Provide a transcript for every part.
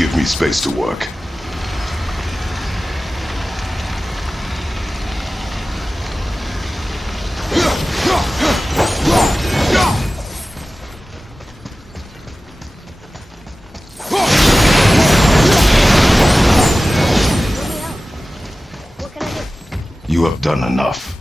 Give me space to work. What can I do? You have done enough.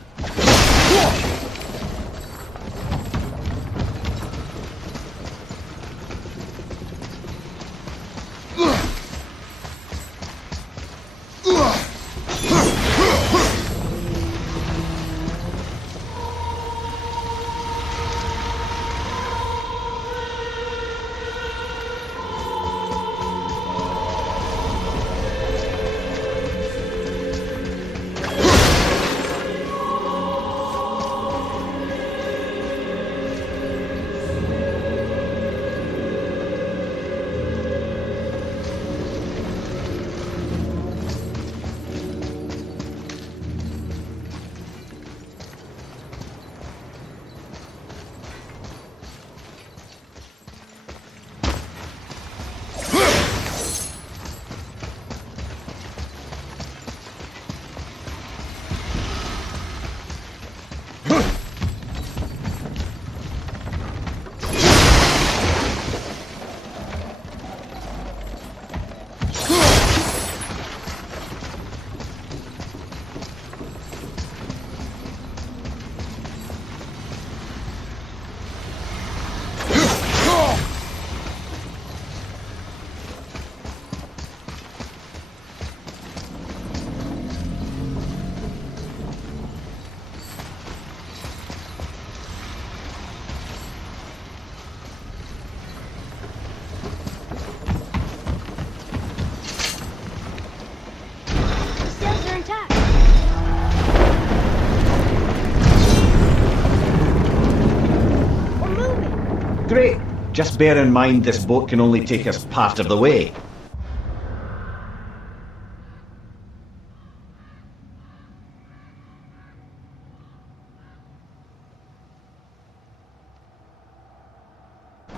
Great. Just bear in mind this boat can only take us part of the way.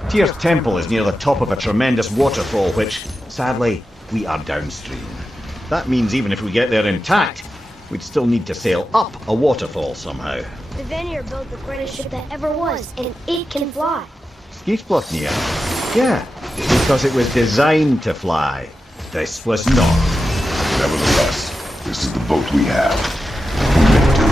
Tyr's temple is near the top of a tremendous waterfall which, sadly, we are downstream. That means even if we get there intact, we'd still need to sail up a waterfall somehow. The Vanir built the greatest ship that ever was, and it can fly. Skiflotnia? Yeah, because it was designed to fly. This was not. Nevertheless, this is the boat we have. We make do.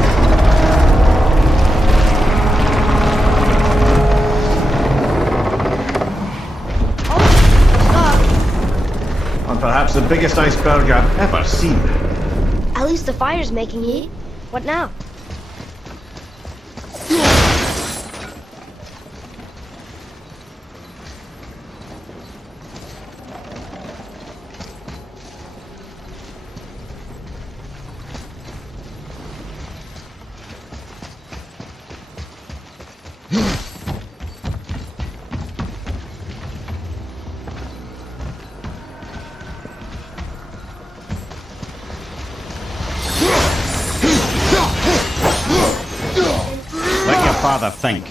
On perhaps the biggest iceberg I've ever seen. At least the fire's making heat. What now? Let your father think.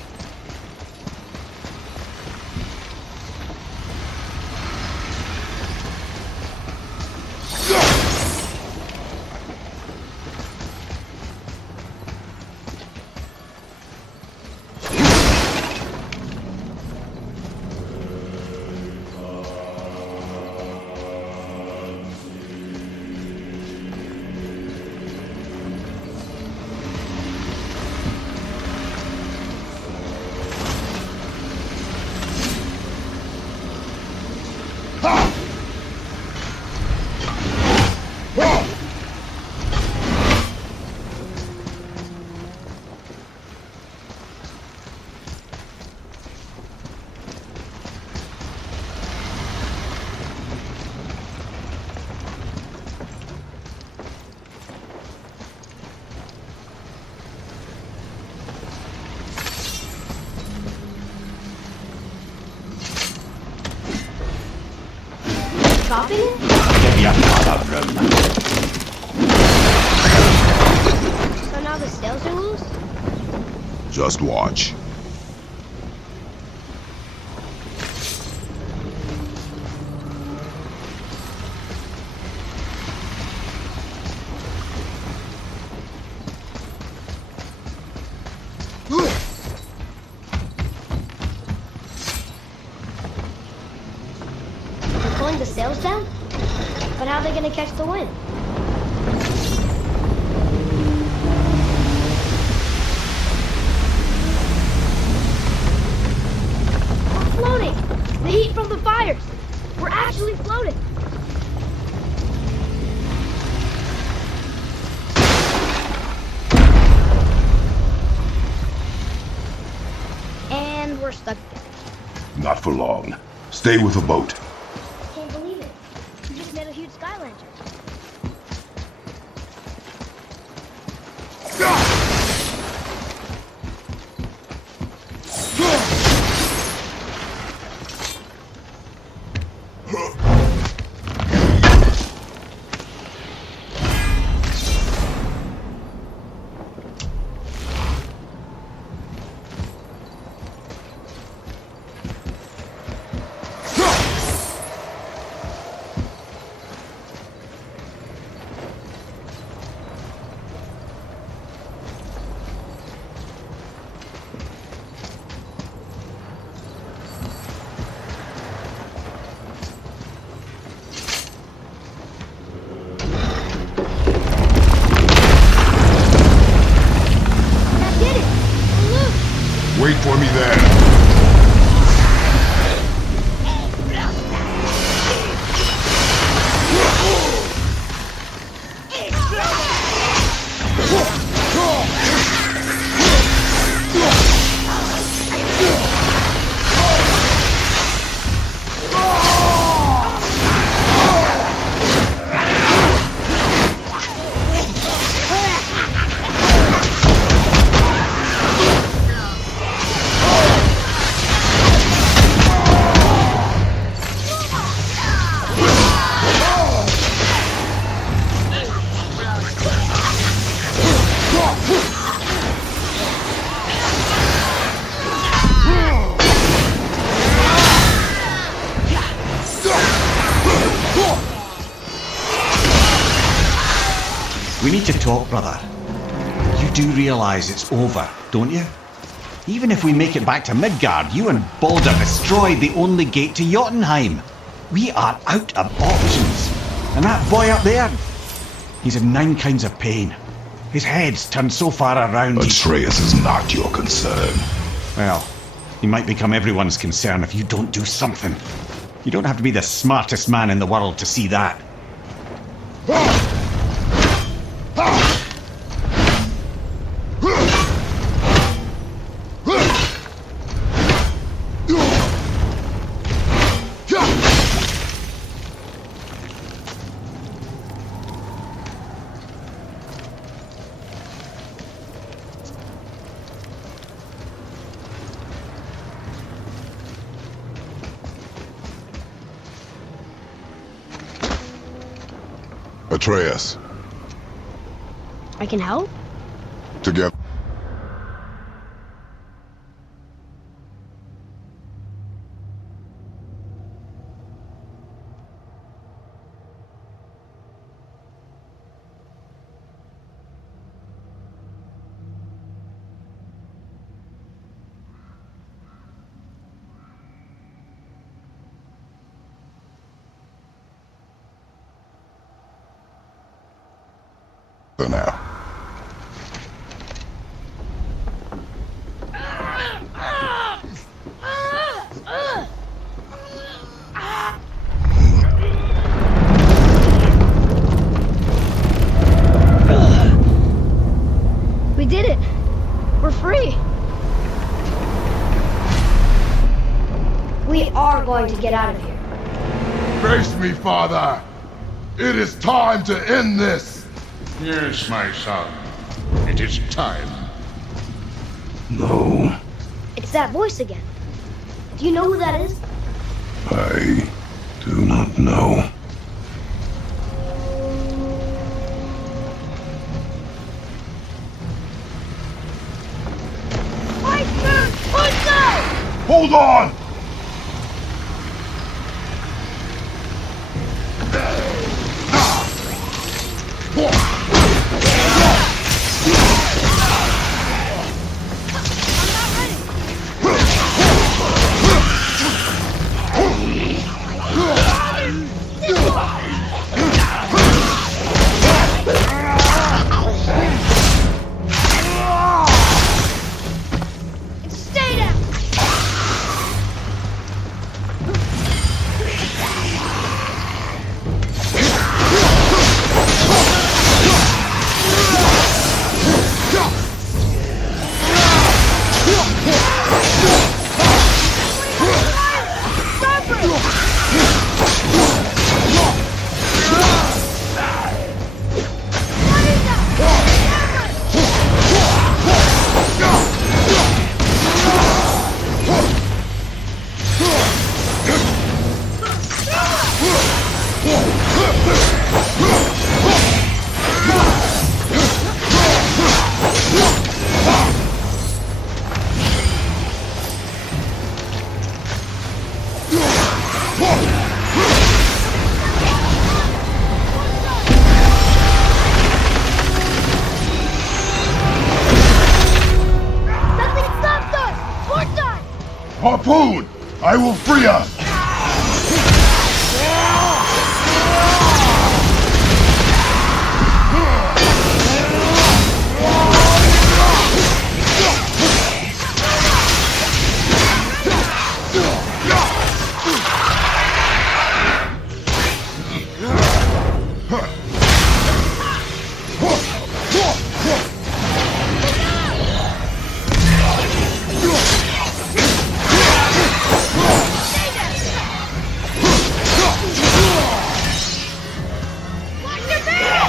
Copy? Give your father room. So now the sails are loose? Just watch. slowing the sails down? But how are they gonna catch the wind? We're floating! The heat from the fires! We're actually floating! And we're stuck again. Not for long. Stay with the boat. Can't believe it. We just made a huge sky lantern. Wait for me there. We need to talk, brother. You do realize it's over, don't you? Even if we make it back to Midgard, you and Balder destroyed the only gate to Jotunheim. We are out of options. And that boy up there, he's in 9 kinds of pain. His head's turned so far around. Atreus is not your concern. Well, he might become everyone's concern if you don't do something. You don't have to be the smartest man in the world to see that. Atreus, I can help? together. Now. We did it! We're free! We are going to get out of here. Face me, father. It is time to end this. Yes, my son. It is time. No, It's that voice again. Do you know who that is? I do not know. Hold on! Something stopped us! More time! Harpoon! I will free us! Watch your back!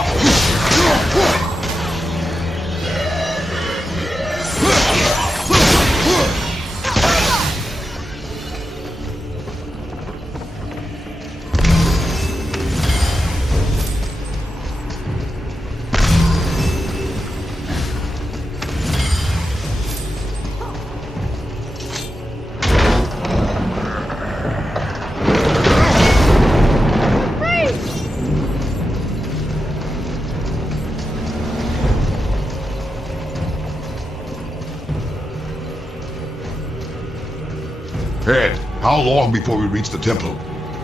Ed, how long before we reach the temple?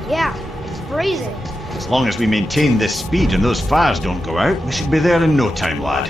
Yeah, it's freezing. As long as we maintain this speed and those fires don't go out, we should be there in no time, lad.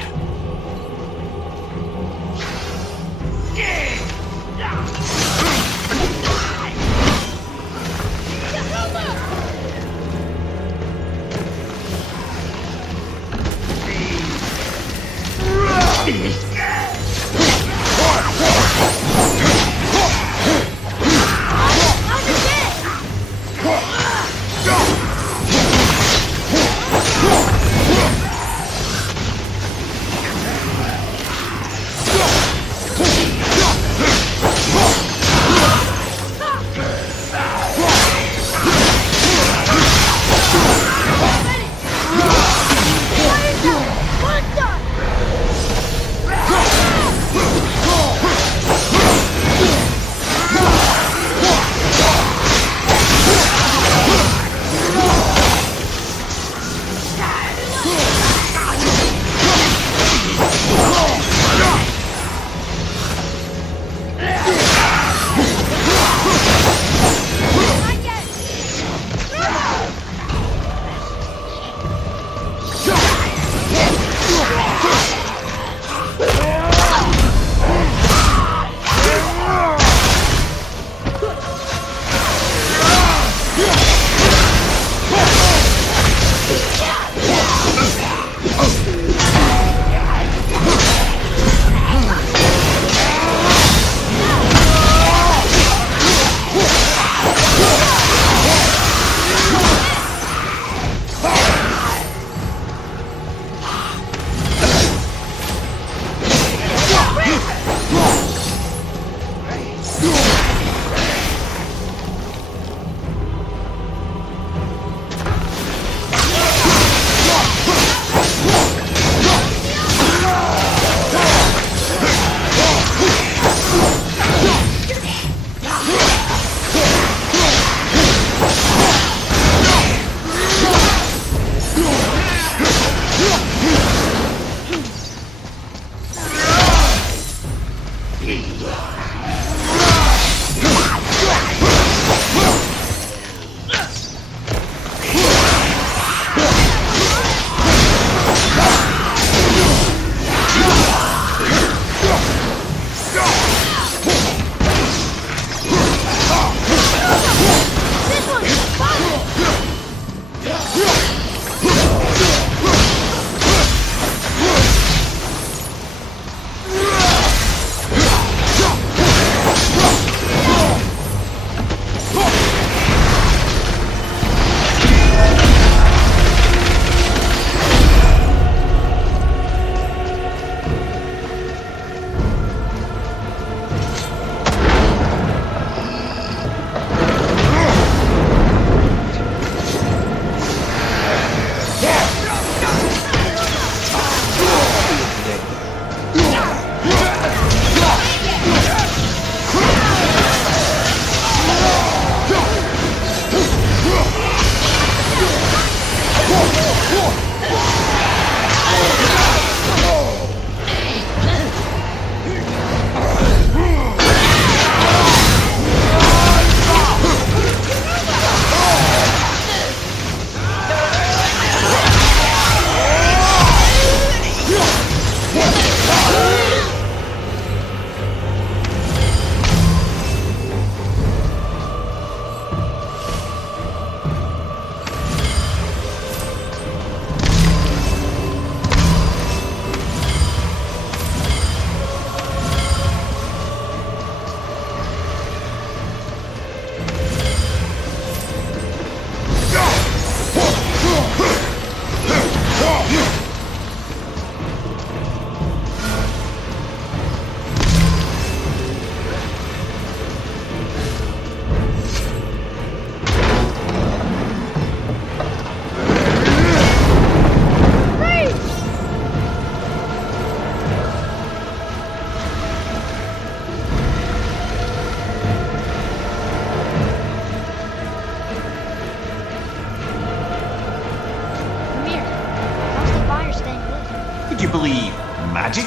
would you believe? Magic?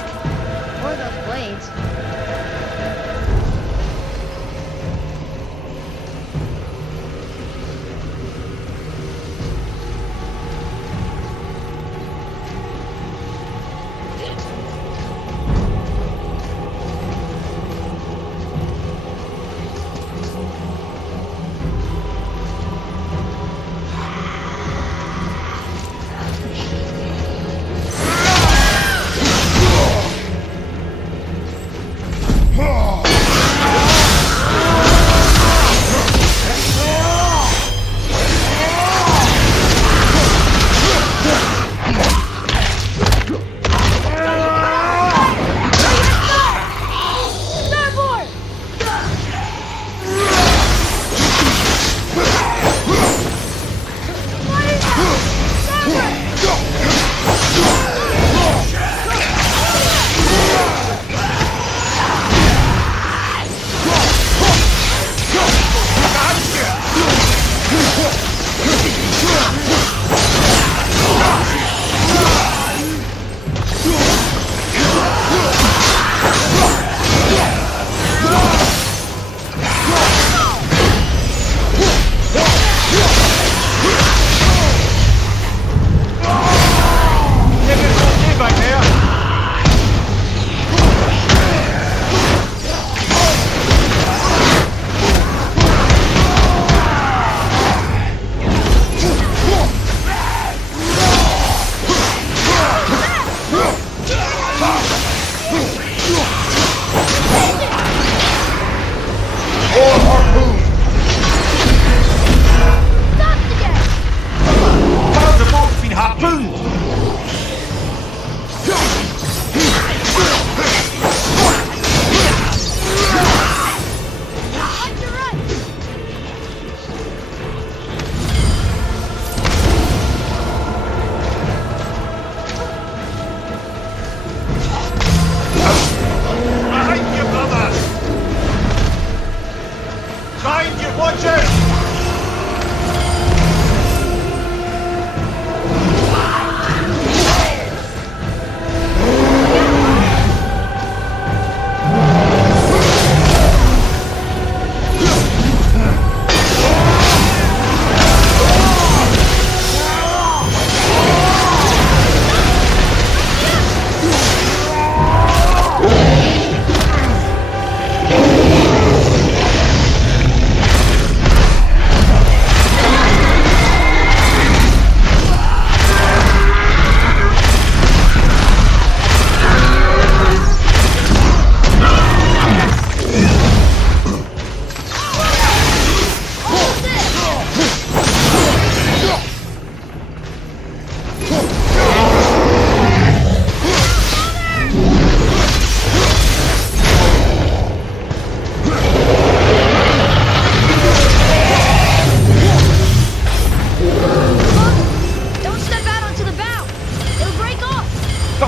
Or those blades.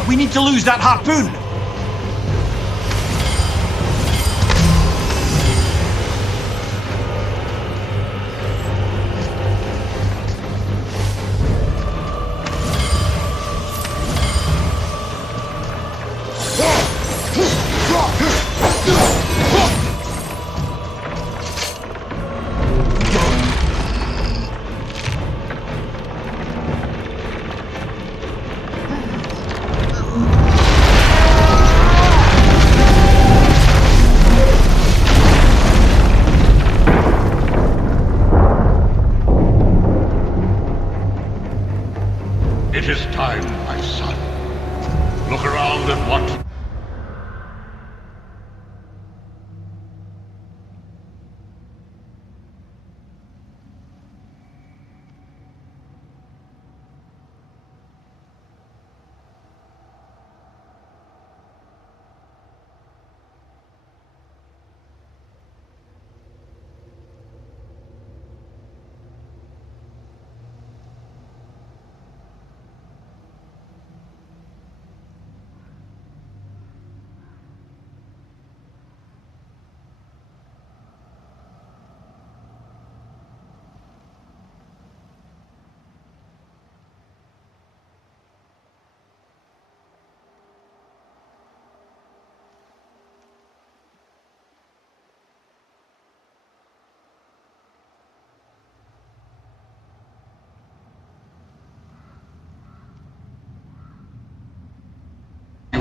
We need to lose that harpoon! It is time, my son. Look around at what...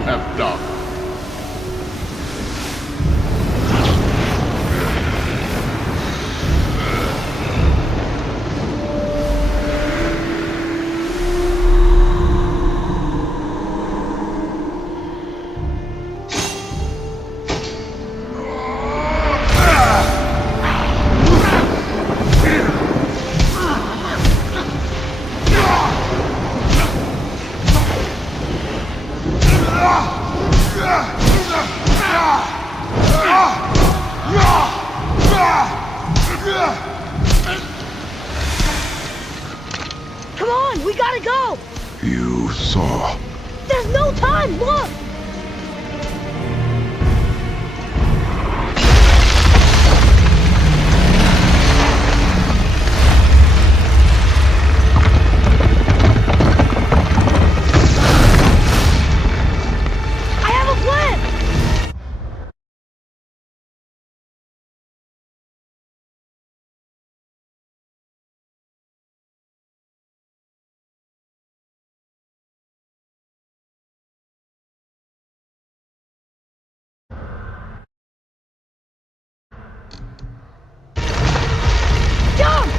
have done. Come on, we gotta go! You saw. There's no time, look! I have a plan! Jump!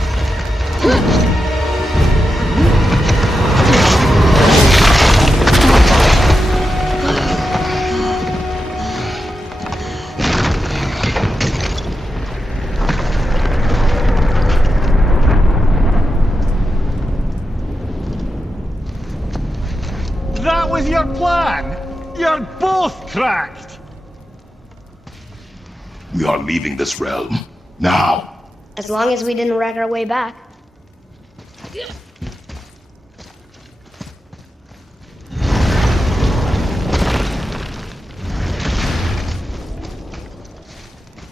That was your plan? You're both cracked! We are leaving this realm. Now! As long as we didn't wreck our way back.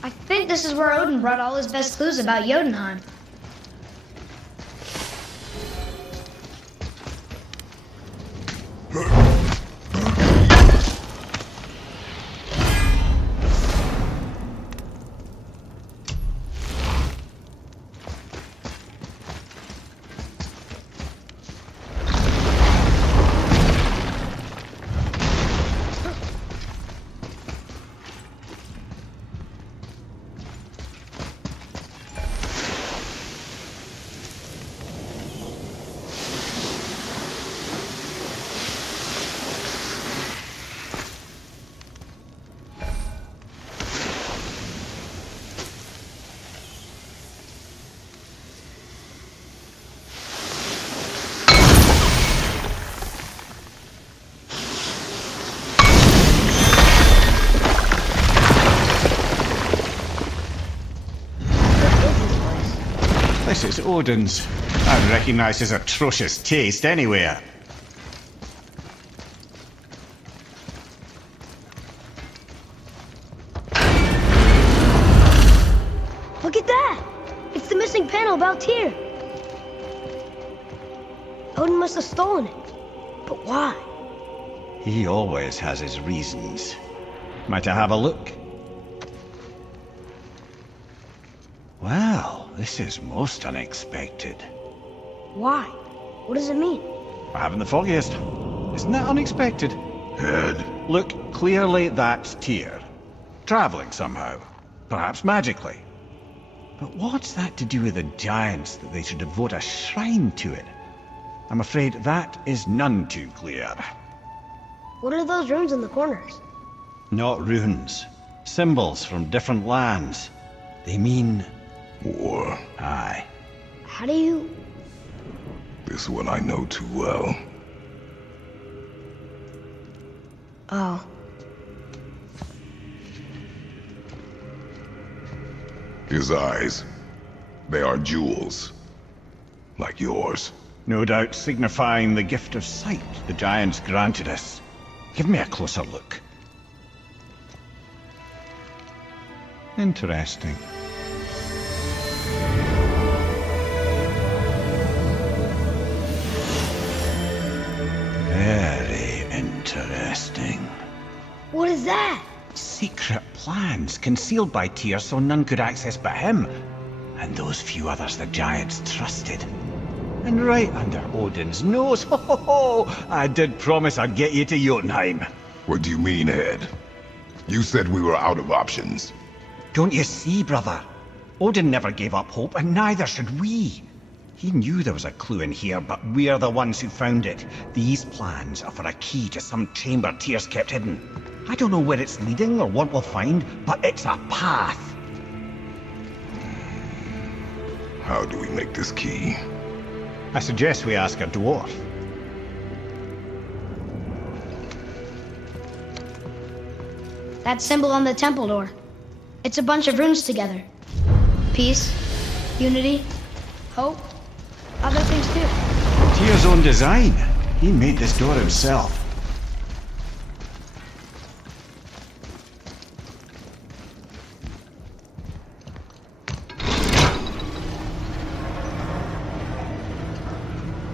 I think this is where Odin brought all his best clues about Jotunheim. This is Odin's. I'd recognize his atrocious taste anywhere. Look at that! It's the missing panel about Tyr. Odin must have stolen it. But why? He always has his reasons. Might I have a look? Well, this is most unexpected. Why? What does it mean? I haven't the foggiest. Isn't that unexpected? Head. Look, clearly that's Tyr. Traveling somehow. Perhaps magically. But what's that to do with the giants that they should devote a shrine to it? I'm afraid that is none too clear. What are those runes in the corners? Not runes. Symbols from different lands. They mean... War. Aye. How do you... This one I know too well. Oh. His eyes. They are jewels. Like yours. No doubt signifying the gift of sight the giants granted us. Give me a closer look. Interesting. Very interesting. What is that? Secret plans concealed by Tyr so none could access but him, and those few others the giants trusted. And right under Odin's nose, ho ho ho! I did promise I'd get you to Jotunheim. What do you mean, Head? You said we were out of options. Don't you see, brother? Odin never gave up hope, and neither should we. He knew there was a clue in here, but we're the ones who found it. These plans are for a key to some chamber Tyr's kept hidden. I don't know where it's leading or what we'll find, but it's a path. How do we make this key? I suggest we ask a dwarf. That symbol on the temple door. It's a bunch of runes together. Peace, unity, hope, other things too. Tyr's own design. He made this door himself.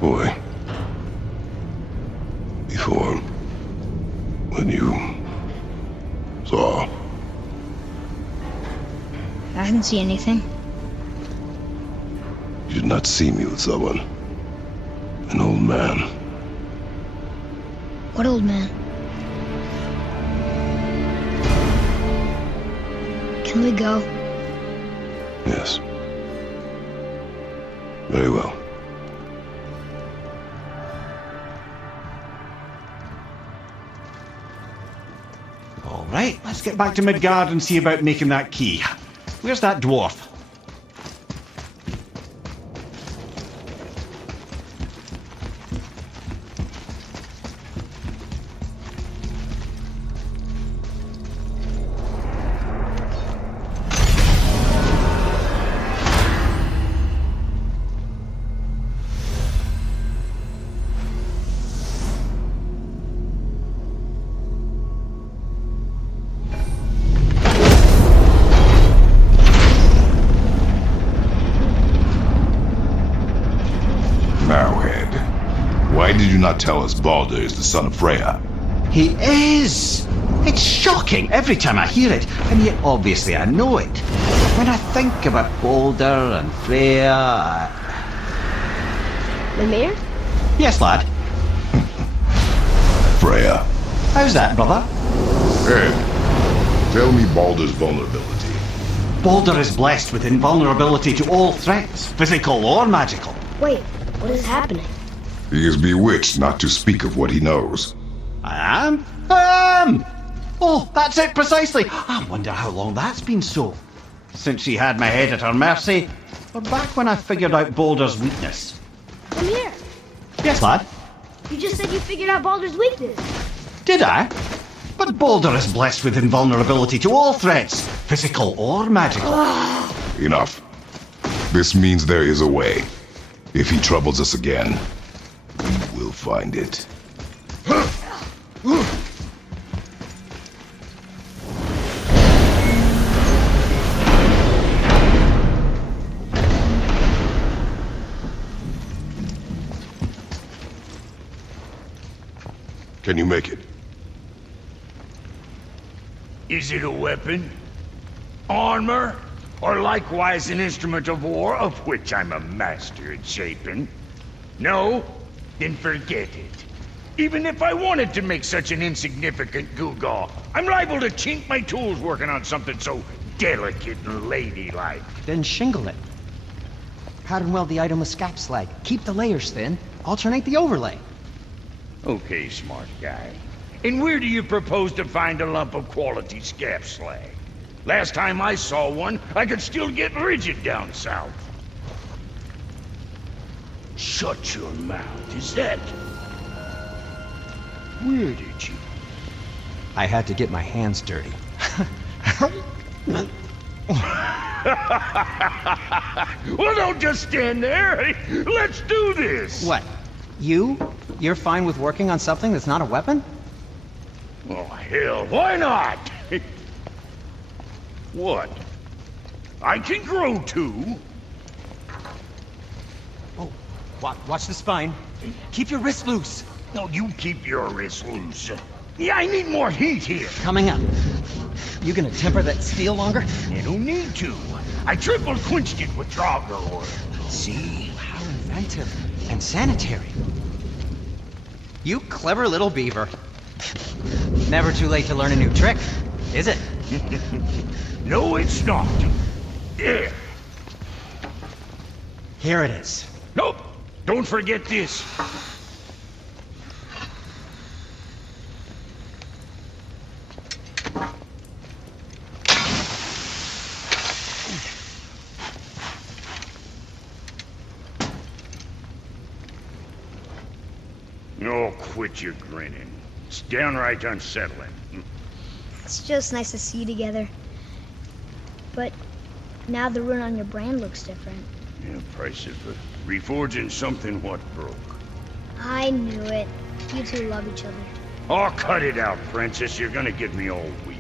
Boy. Before... when you... saw... I didn't see anything. You did not see me with someone. An old man. What old man? Can we go? Yes. Very well. All right, let's get back to Midgard and see about making that key. Where's that dwarf? Now, Head. Why did you not tell us Baldur is the son of Freya? He is! It's shocking every time I hear it, and yet obviously I know it. When I think about Baldur and Freya... Mimir? Yes, lad. Freya. How's that, brother? Head, tell me Baldur's vulnerability. Baldur is blessed with invulnerability to all threats, physical or magical. Wait, what is happening? He is bewitched not to speak of what he knows. I am? I am! Oh, that's it precisely. I wonder how long that's been so. Since she had my head at her mercy, or back when I figured out Baldur's weakness. Mimir, Yes, lad? you just said you figured out Baldur's weakness. Did I? But Baldur is blessed with invulnerability to all threats, physical or magical. Enough. This means there is a way. If he troubles us again, we will find it. Can you make it? Is it a weapon? Armor? Or likewise an instrument of war, of which I'm a master at shaping? No? Then forget it. Even if I wanted to make such an insignificant gewgaw, I'm liable to chink my tools working on something so delicate and ladylike. Then shingle it. Pattern weld the item with scap slag. Keep the layers thin. Alternate the overlay. Okay, smart guy. And where do you propose to find a lump of quality scap slag? Last time I saw one, I could still get rigid down south. Shut your mouth, is that... Where did you... I had to get my hands dirty. Well, don't just stand there. Let's do this. What? You're fine with working on something that's not a weapon? Oh, hell, why not? What? I can grow too. Oh, watch the spine. Keep your wrist loose. No, you keep your wrist loose. Yeah, I need more heat here. Coming up. You gonna temper that steel longer? You don't need to. I triple quenched it with Draugr oil. See? How inventive and sanitary. You clever little beaver. Never too late to learn a new trick, is it? No, it's not. There. Here it is. Nope. Don't forget this. Oh, quit your grinning. It's downright unsettling. It's just nice to see you together. But now the rune on your brand looks different. Yeah, price of reforging something what broke. I knew it. You two love each other. Oh, cut it out, Princess. You're gonna get me all weak.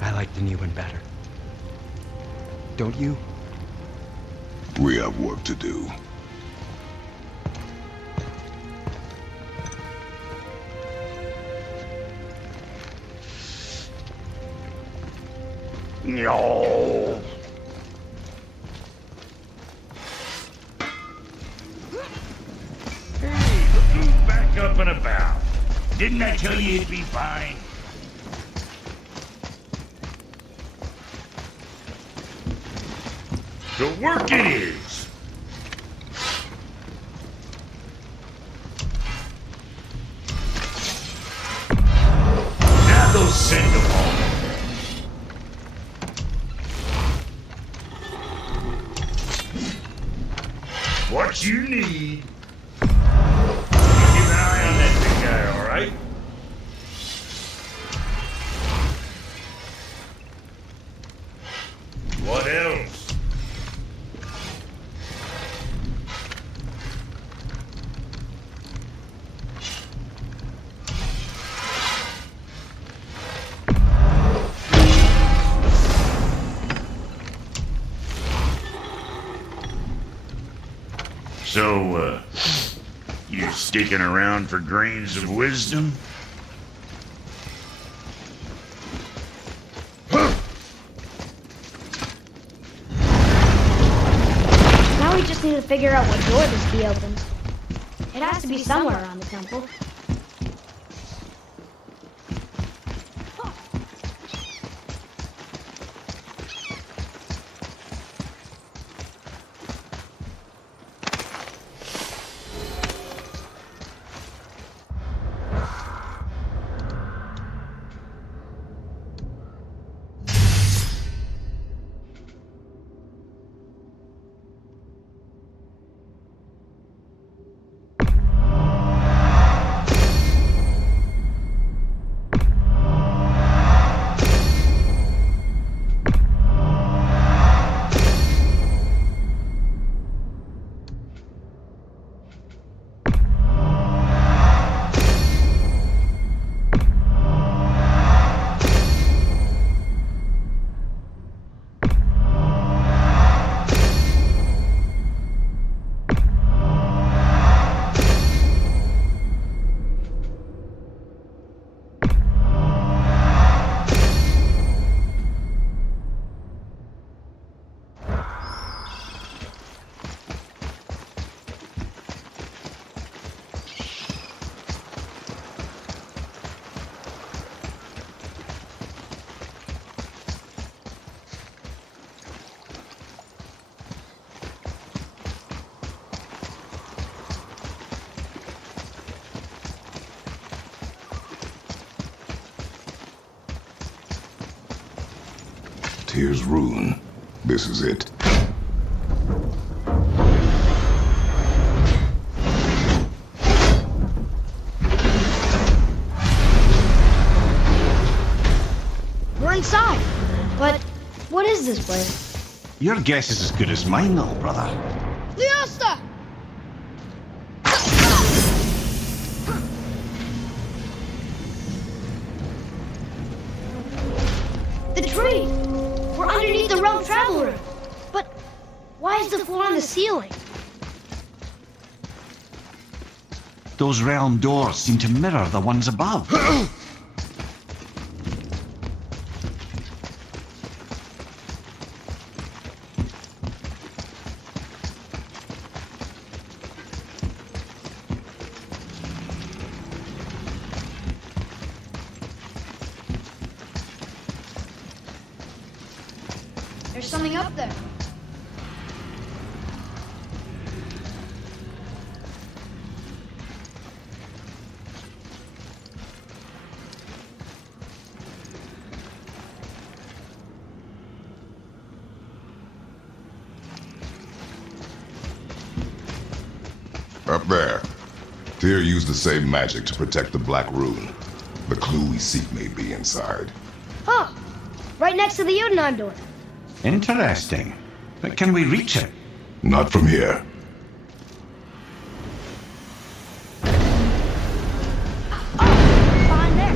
I like the new one better. Don't you? We have work to do. No. Hey, look who's back up and about. Didn't I tell you it'd be fine? The work it is. Now go send them all. What you need. Keep an eye on that big guy, all right? What else? So, you sticking around for grains of wisdom? Now we just need to figure out what door this key opens. It has to be somewhere around the temple. Here's rune. This is it. We're inside. But what is this place? Your guess is as good as mine, little brother. Leosta! The tree! We're underneath the realm travel room. But why is the floor on the ceiling? Those realm doors seem to mirror the ones above. There's something up there. Up there. Tyr used the same magic to protect the Black Rune. The clue we seek may be inside. Huh. Right next to the Jotunheim door. Interesting. But can we reach it? Not from here. Behind there.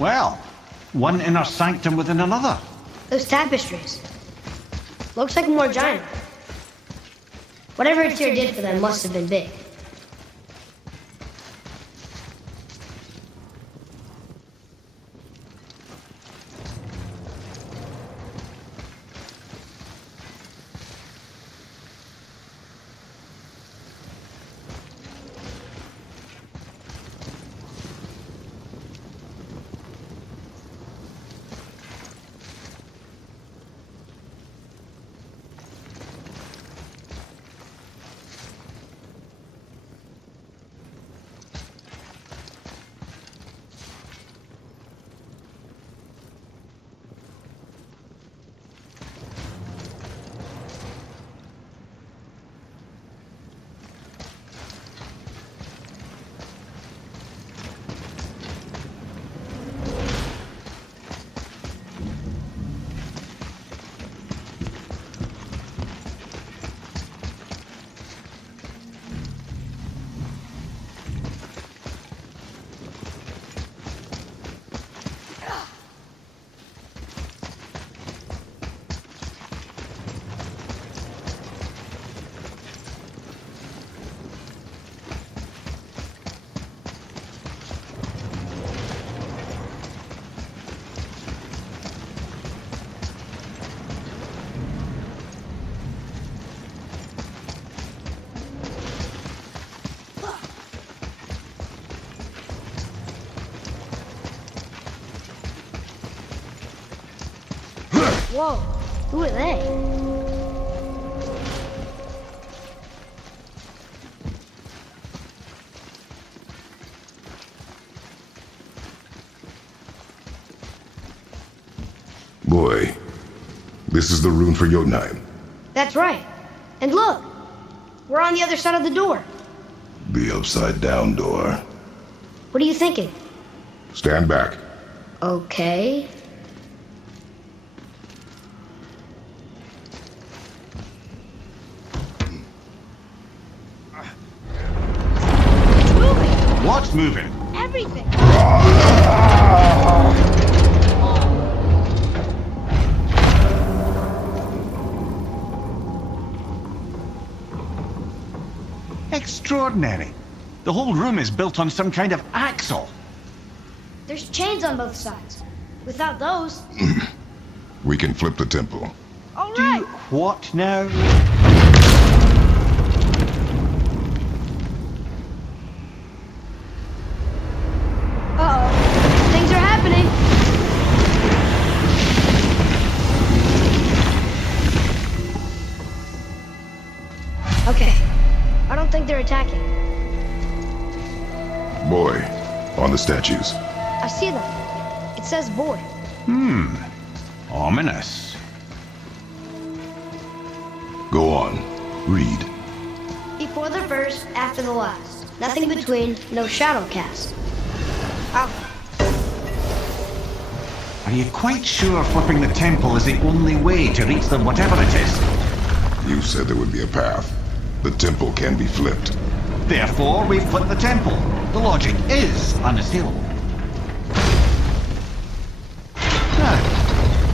Well, one inner sanctum within another. Those tapestries. Looks like more giant. Whatever Tyr did for them must have been big. Whoa, who are they? Boy, this is the rune for Jotunheim. That's right. And look, we're on the other side of the door. The upside-down door. What are you thinking? Stand back. Okay. It's moving! What's moving? Everything! Extraordinary. The whole room is built on some kind of axle. There's chains on both sides. Without those... We can flip the temple. All Do right! what now? Uh-oh. Things are happening. Okay. I don't think they're attacking. Boy, on the statues. I see them. It says boy. Ominous. Go on. Read. Before the first, after the last. Nothing between, no shadow cast. Ow. Are you quite sure flipping the temple is the only way to reach them, whatever it is? You said there would be a path. The temple can be flipped. Therefore, we flip the temple. The logic is unassailable.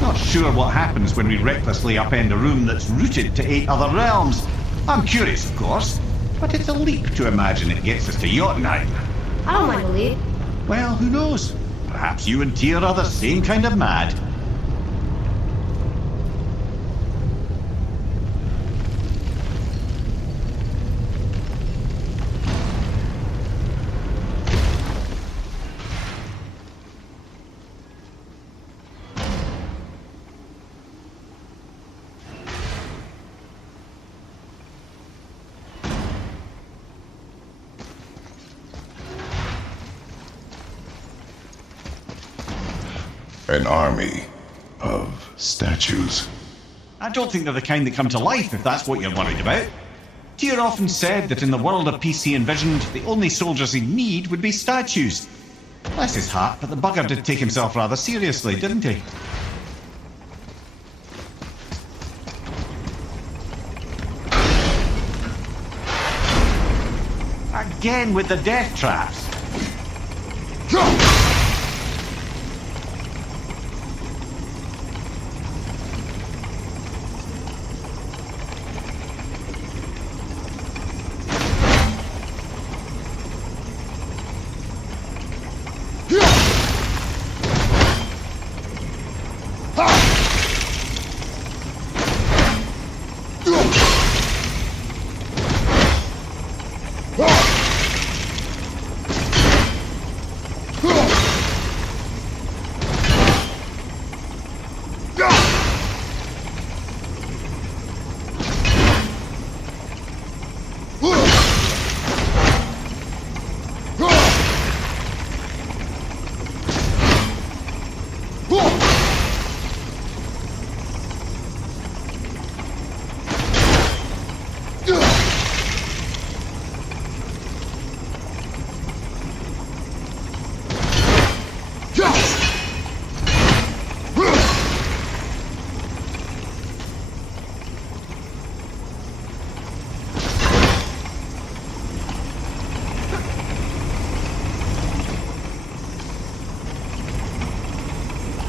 Not sure what happens when we recklessly upend a room that's rooted to 8 other realms. I'm curious, of course, but it's a leap to imagine it gets us to Jotunheim. I don't mind a lead. Well, who knows? Perhaps you and Tyr are the same kind of mad. An army of statues. I don't think they're the kind that come to life, if that's what you're worried about. Tyr often said that in the world of peace he envisioned, the only soldiers he'd need would be statues. Bless his heart, but the bugger did take himself rather seriously, didn't he? Again with the death traps.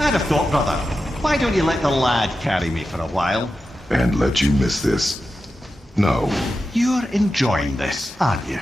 I'd have thought, brother, why don't you let the lad carry me for a while? And let you miss this? No. You're enjoying this, aren't you?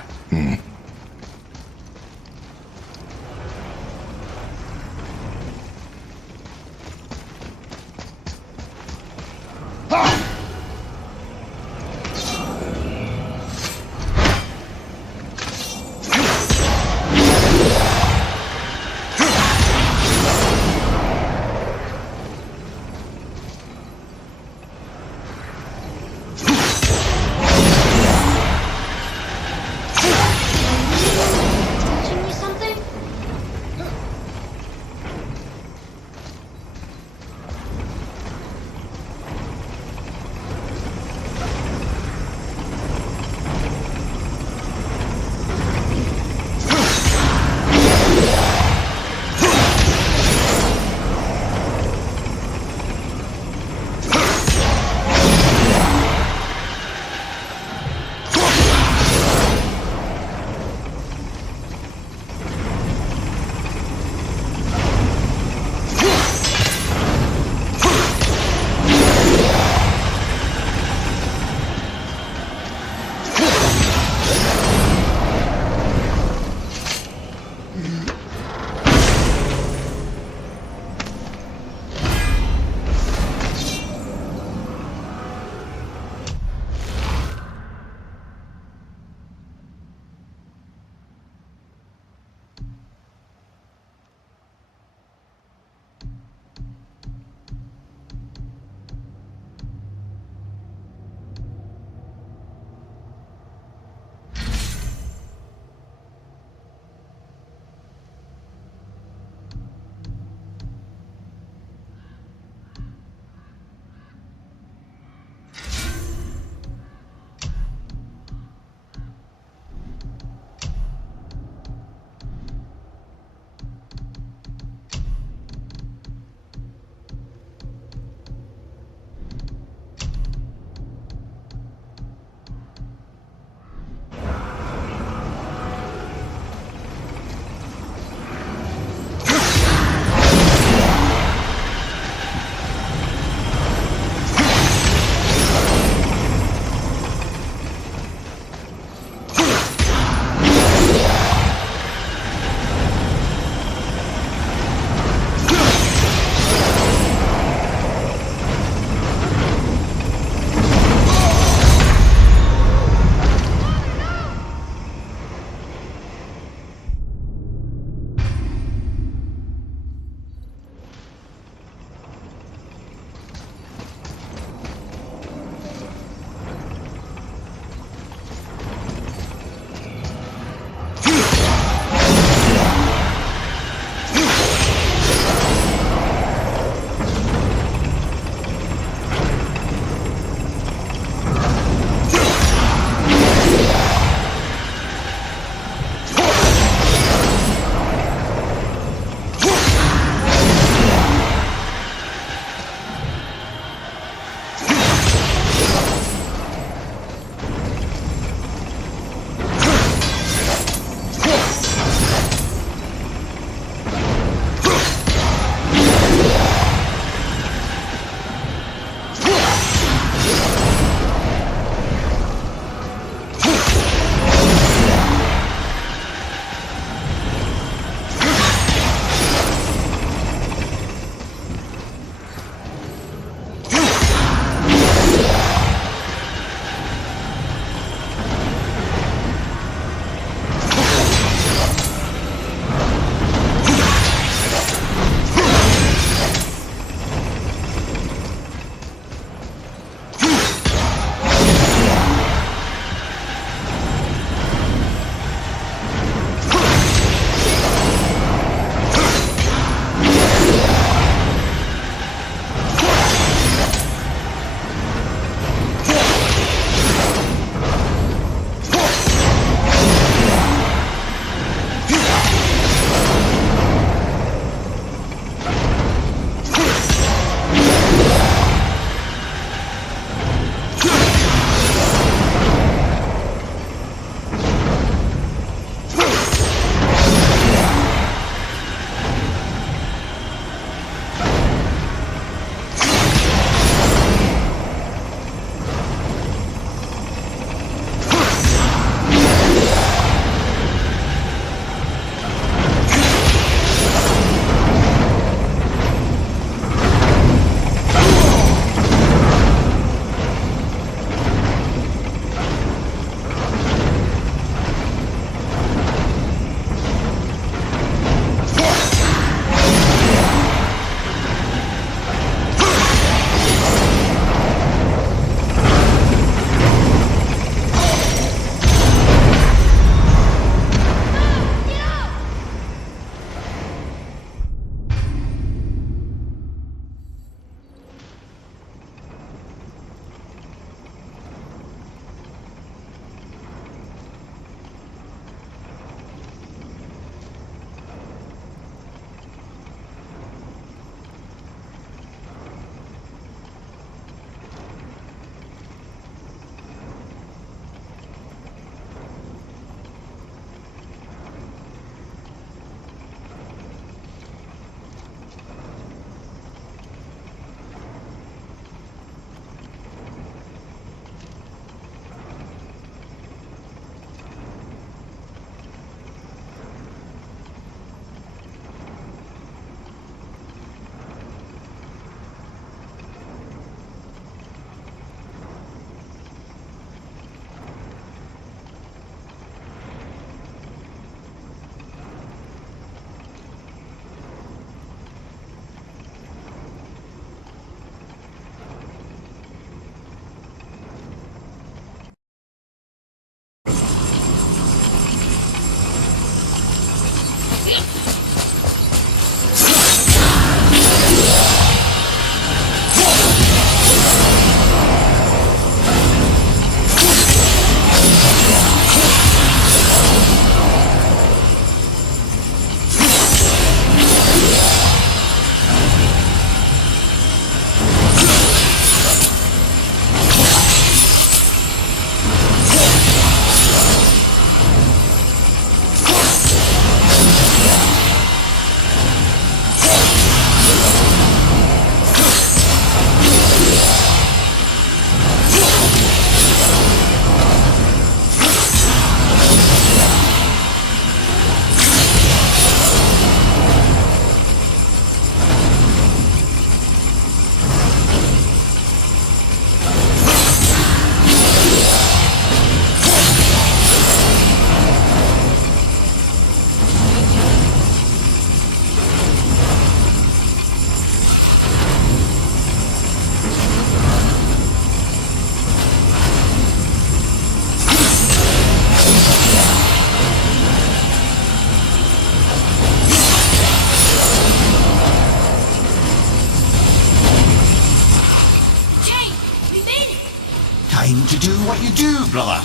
you do, brother?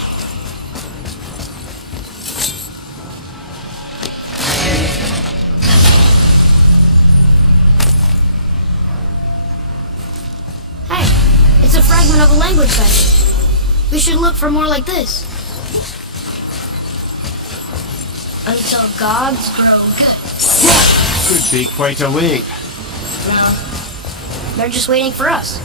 Hey, it's a fragment of a language packet. We should look for more like this. Until gods grow good. Could be quite a wait. No, they're just waiting for us.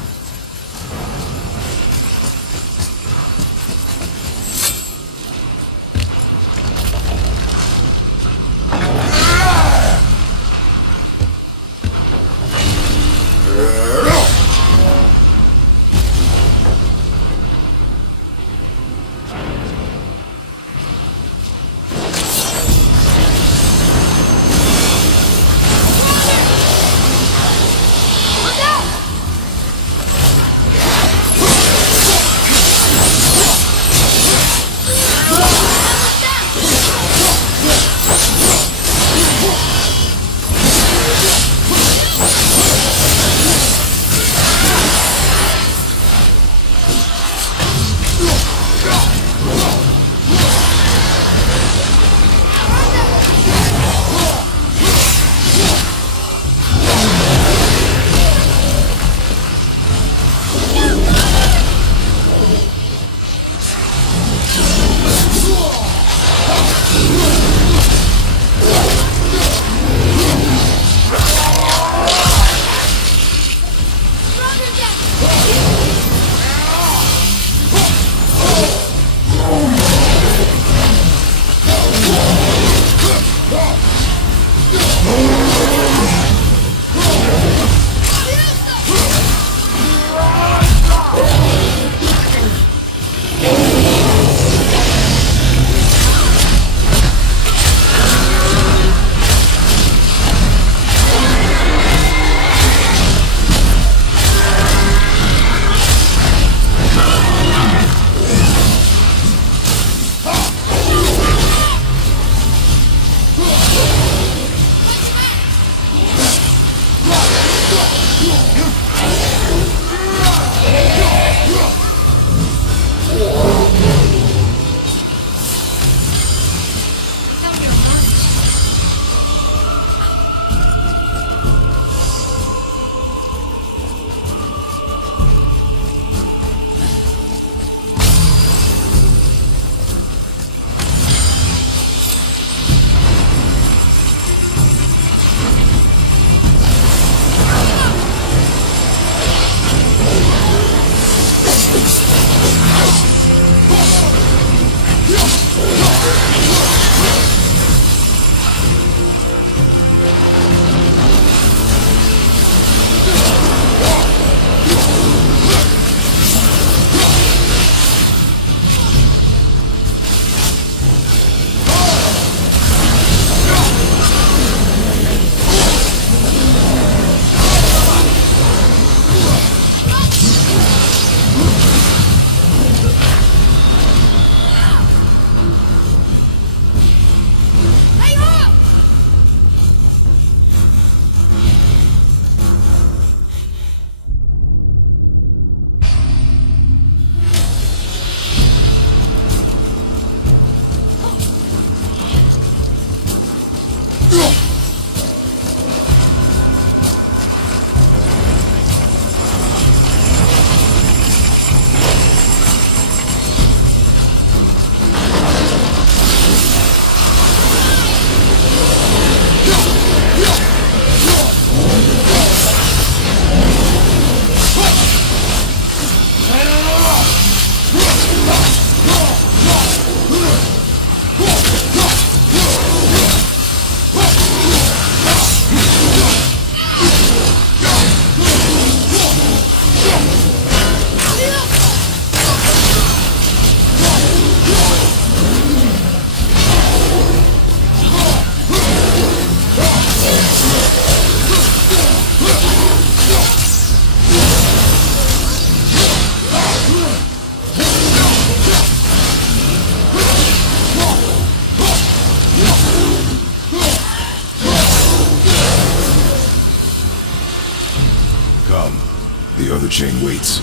The other chain waits.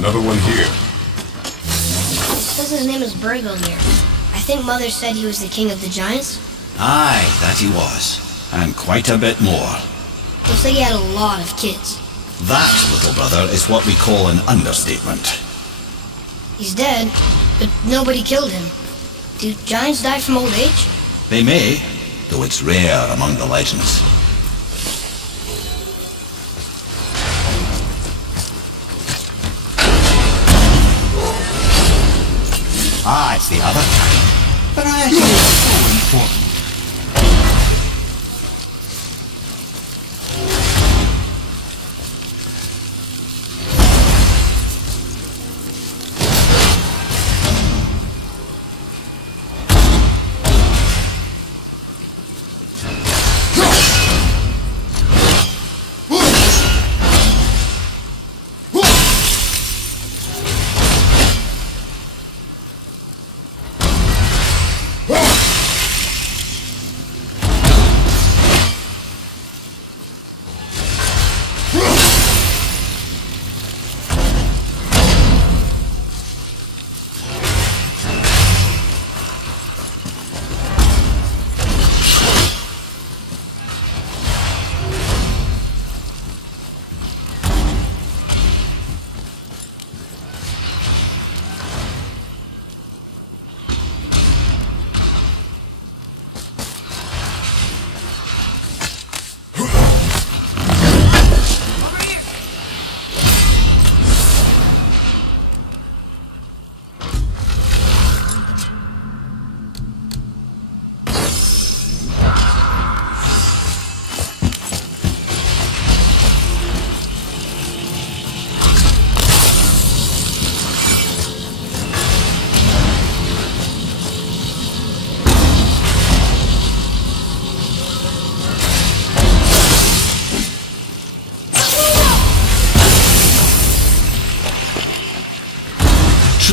Another one here. It says his name is Bergelmir. I think Mother said he was the king of the giants. Aye, that he was. And quite a bit more. Looks like he had a lot of kids. That, little brother, is what we call an understatement. He's dead, but nobody killed him. Do giants die from old age? They may, though it's rare among the legends. Ah, it's the other kind. Variety is so important.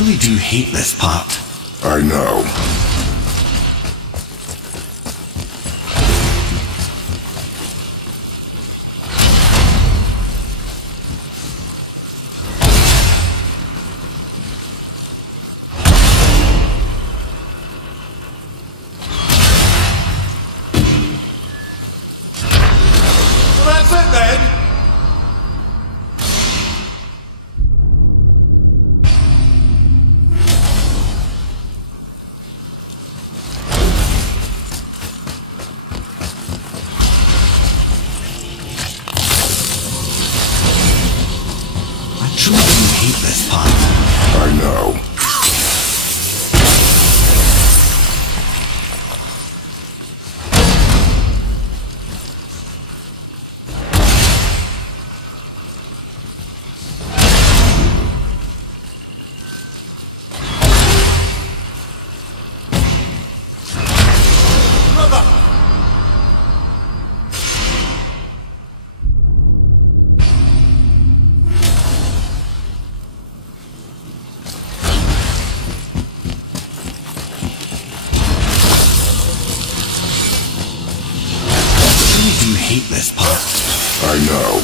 I truly do hate this part. I know. That's it then. I truly do hate this part. I know. I do hate this part. I know.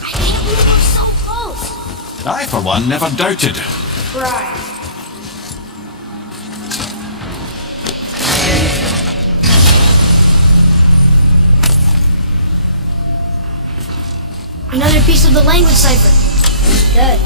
I can't believe I'm so close. I, for one, never doubted. Right. Another piece of the language cipher. Good.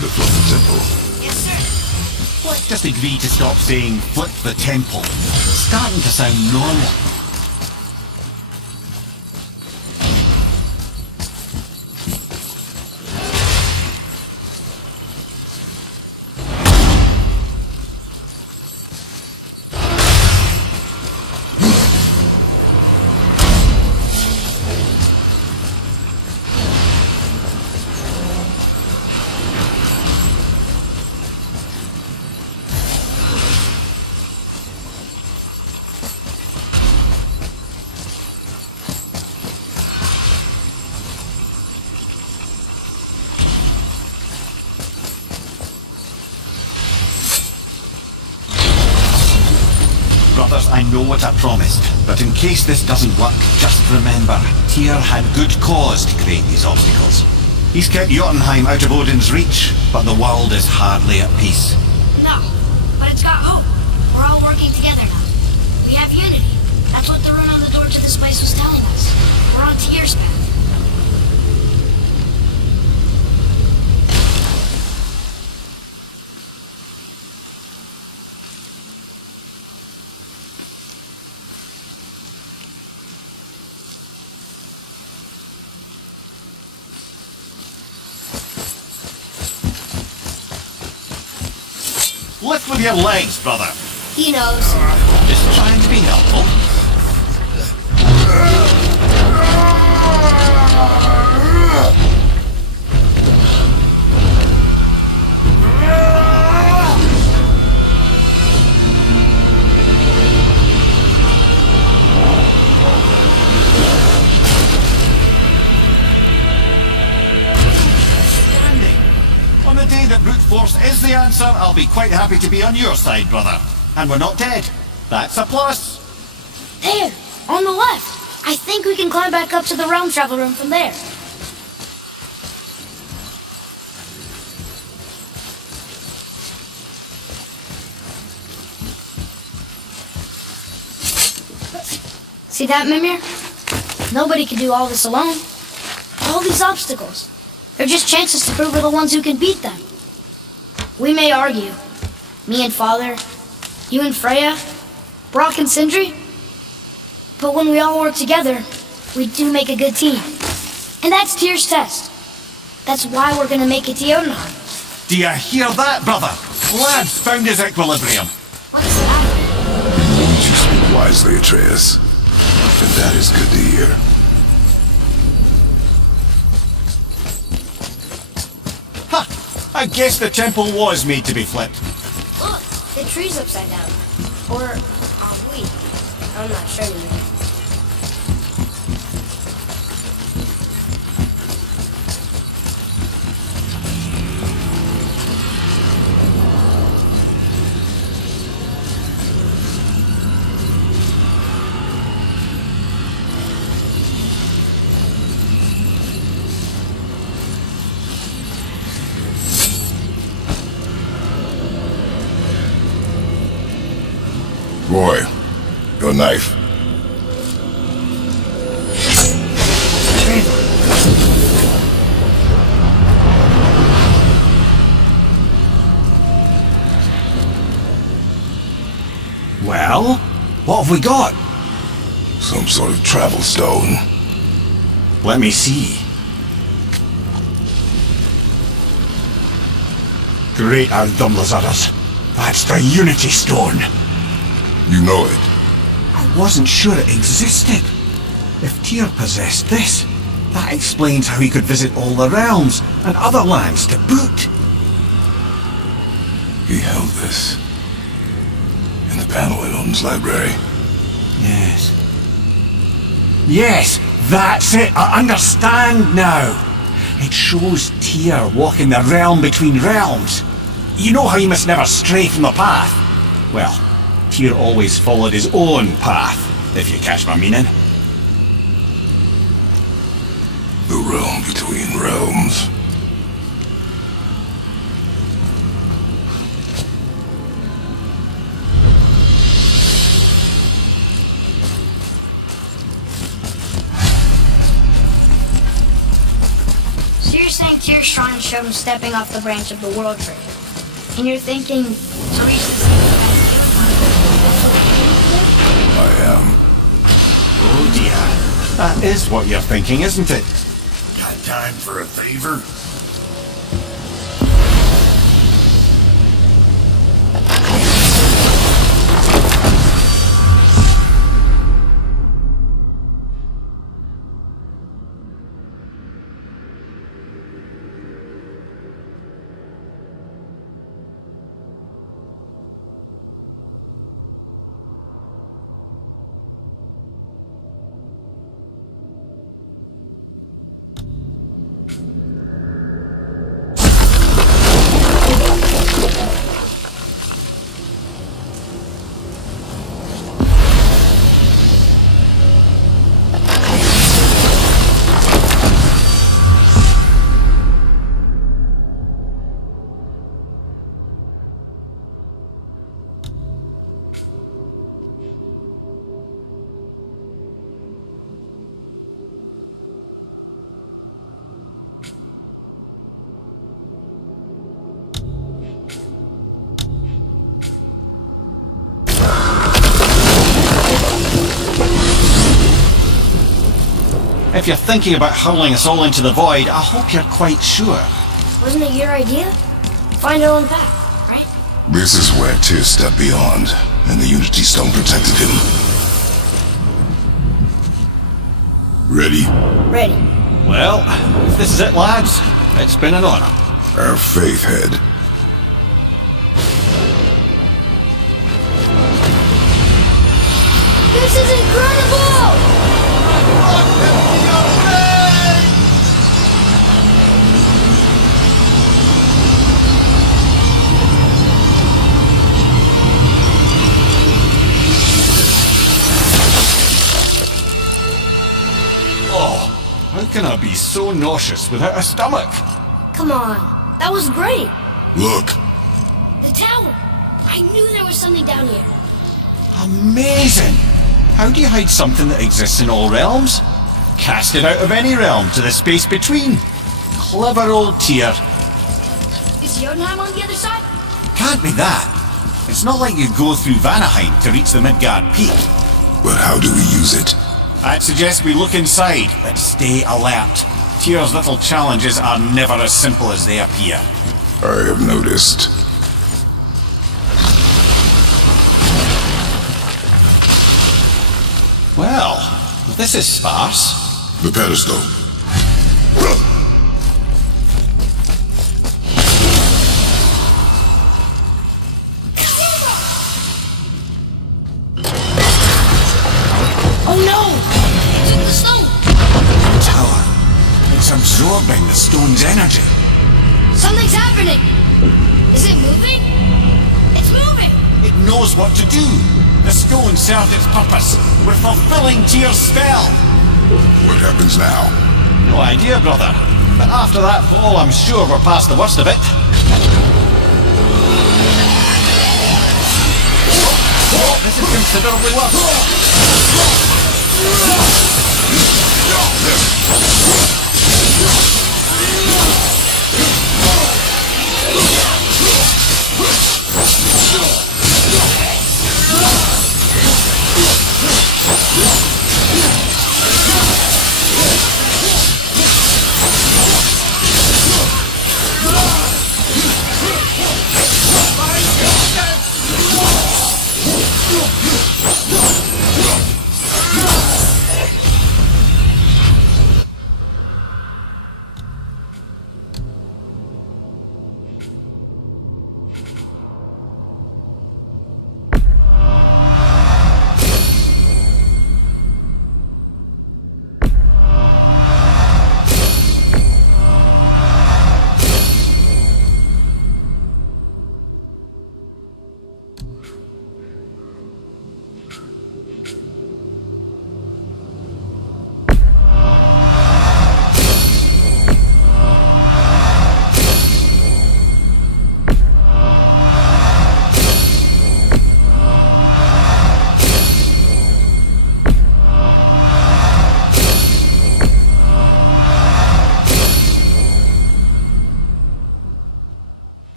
to flip the temple. Yes, sir. Let's just agree to stop saying flip the temple. It's starting to sound normal. Brothers, I know what I promised, but in case this doesn't work, just remember, Tyr had good cause to create these obstacles. He's kept Jotunheim out of Odin's reach, but the world is hardly at peace. No, but it's got hope. We're all working together now. We have unity. That's what the rune on the door to this place was telling us. We're on Tyr's path. Lift with your legs, brother. He knows. Just trying to be helpful. On the day that brute force is the answer, I'll be quite happy to be on your side, brother. And we're not dead. That's a plus. There, on the left. I think we can climb back up to the realm travel room from there. See that, Mimir? Nobody can do all this alone. All these obstacles. They're just chances to prove we're the ones who can beat them. We may argue. Me and Father, you and Freya, Brock and Sindri. But when we all work together, we do make a good team. And that's Tyr's test. That's why we're gonna make it to Jotunheim. Do you hear that, brother? Lad's found his equilibrium. What's that? You speak wisely, Atreus. And that is good to hear. Ha! I guess the temple was made to be flipped. Look, the tree's upside down. Or are we? I'm not sure anymore. Roy, your knife. Well, what have we got? Some sort of travel stone. Let me see. Great Ardumlazaras. That's the Unity Stone. You know it. I wasn't sure it existed. If Tyr possessed this, that explains how he could visit all the realms and other lands to boot. He held this in the panel in Odin's library. Yes. Yes, that's it. I understand now. It shows Tyr walking the realm between realms. You know how he must never stray from the path? Well, Tyr always followed his own path, if you catch my meaning. The realm between realms. saying Tyr's shrine showed him stepping off the branch of the world tree. And you're thinking Teresa's I am. Oh dear. That is what you're thinking, isn't it? Got time for a favor? If you're thinking about hurling us all into the void, I hope you're quite sure. Wasn't it your idea? Find our own path, right? This is where Tyr stepped beyond, and the Unity Stone protected him. Ready? Ready. Well, if this is it, lads, it's been an honor. Our faith head. This is incredible! Oh, how can I be so nauseous without a stomach? Come on, that was great. Look. The tower. I knew there was something down here. Amazing! How do you hide something that exists in all realms? Cast it out of any realm to the space between. Clever old Tyr. Is Jotunheim on the other side? Can't be that. It's not like you go through Vanaheim to reach the Midgard Peak. But how do we use it? I'd suggest we look inside, but stay alert. Tyr's little challenges are never as simple as they appear. I have noticed. Well, this is sparse. The pedestal. Oh no! It's in the stone! The tower. It's absorbing the stone's energy. Something's happening! Is it moving? It's moving! It knows what to do. The stone served its purpose. We're fulfilling Tyr's spell. What happens now? No idea, brother. But after that fall, I'm sure we're past the worst of it. This is considerably worse.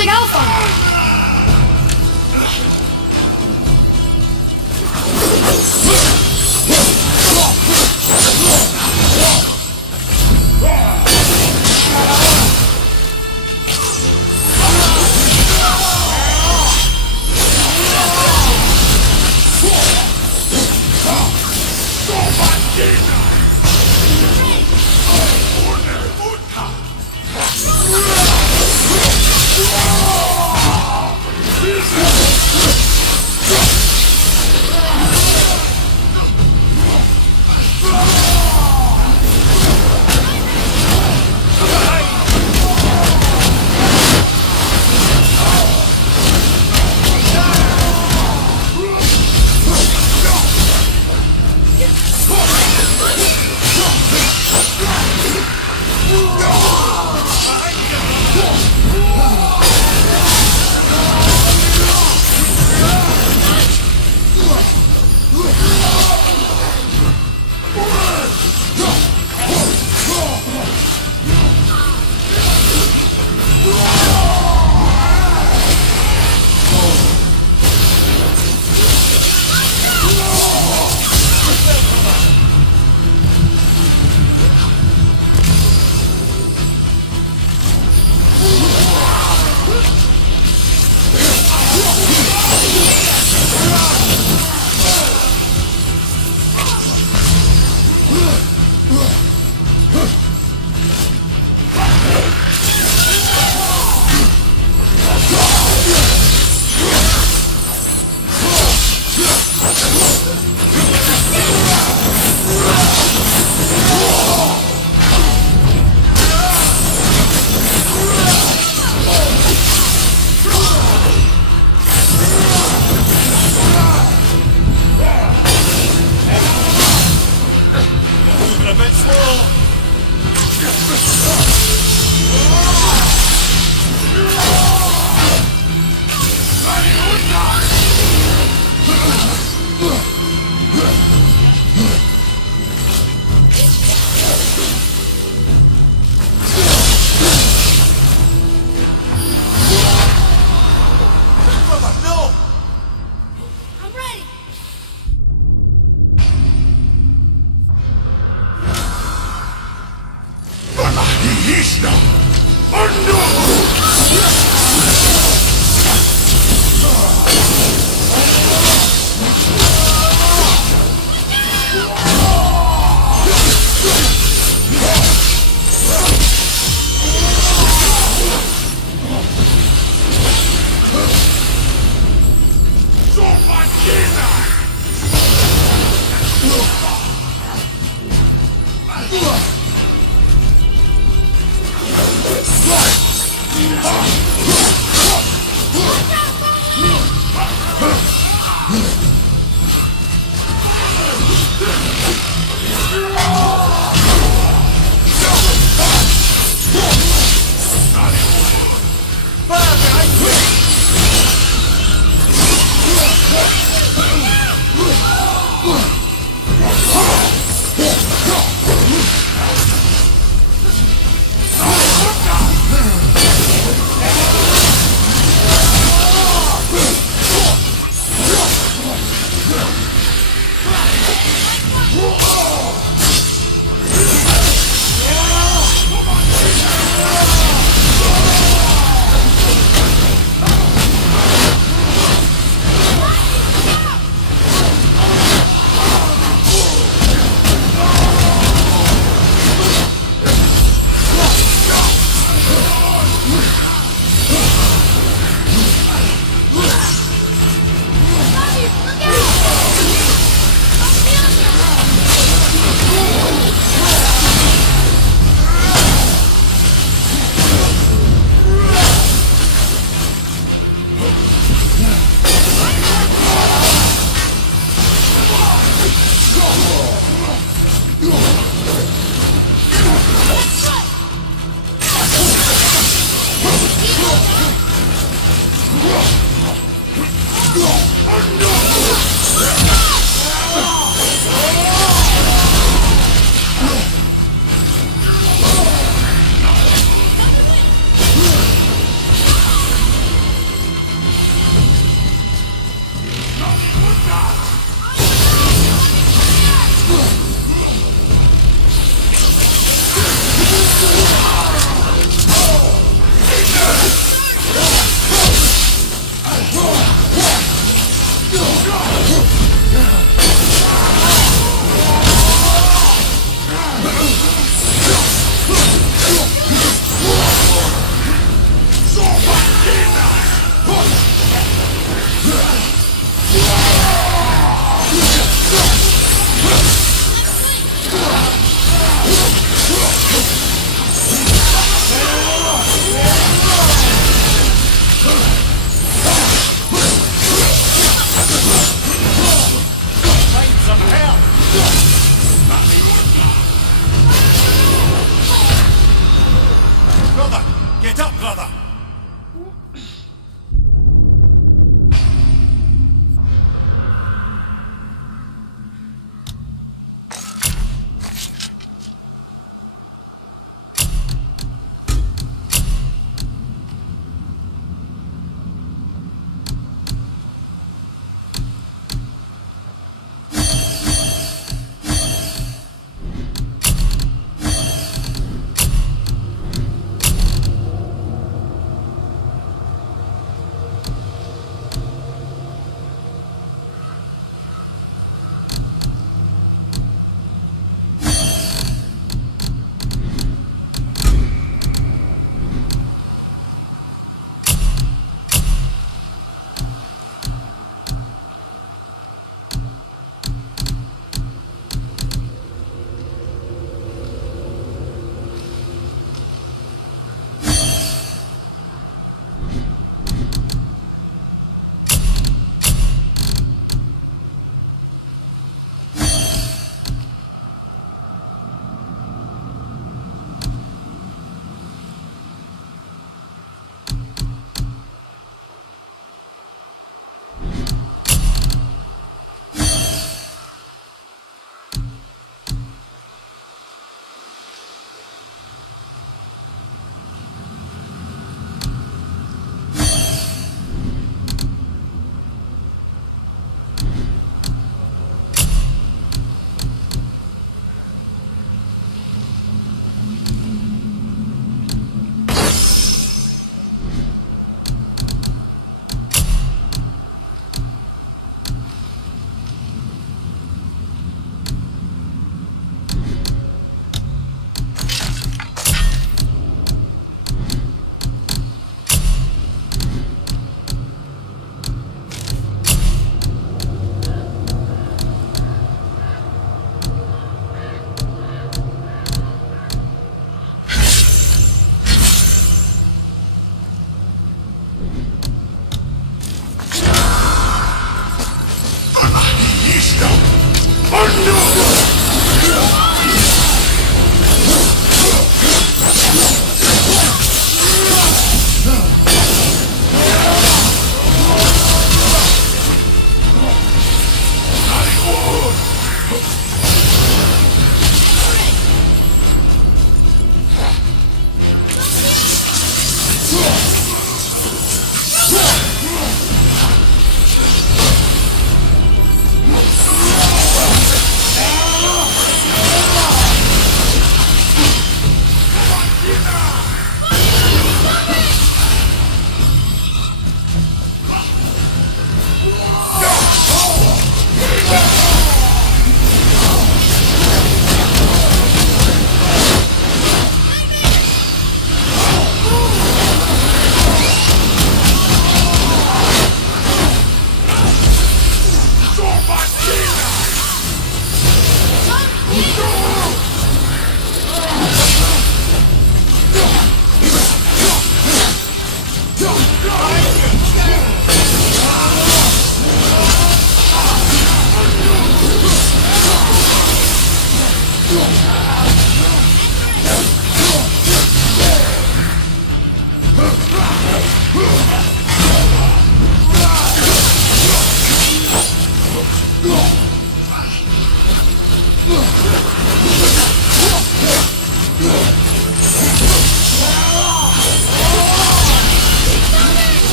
like Alpha.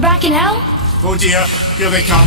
We're back in hell? Oh dear, here they come.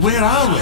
But where are we?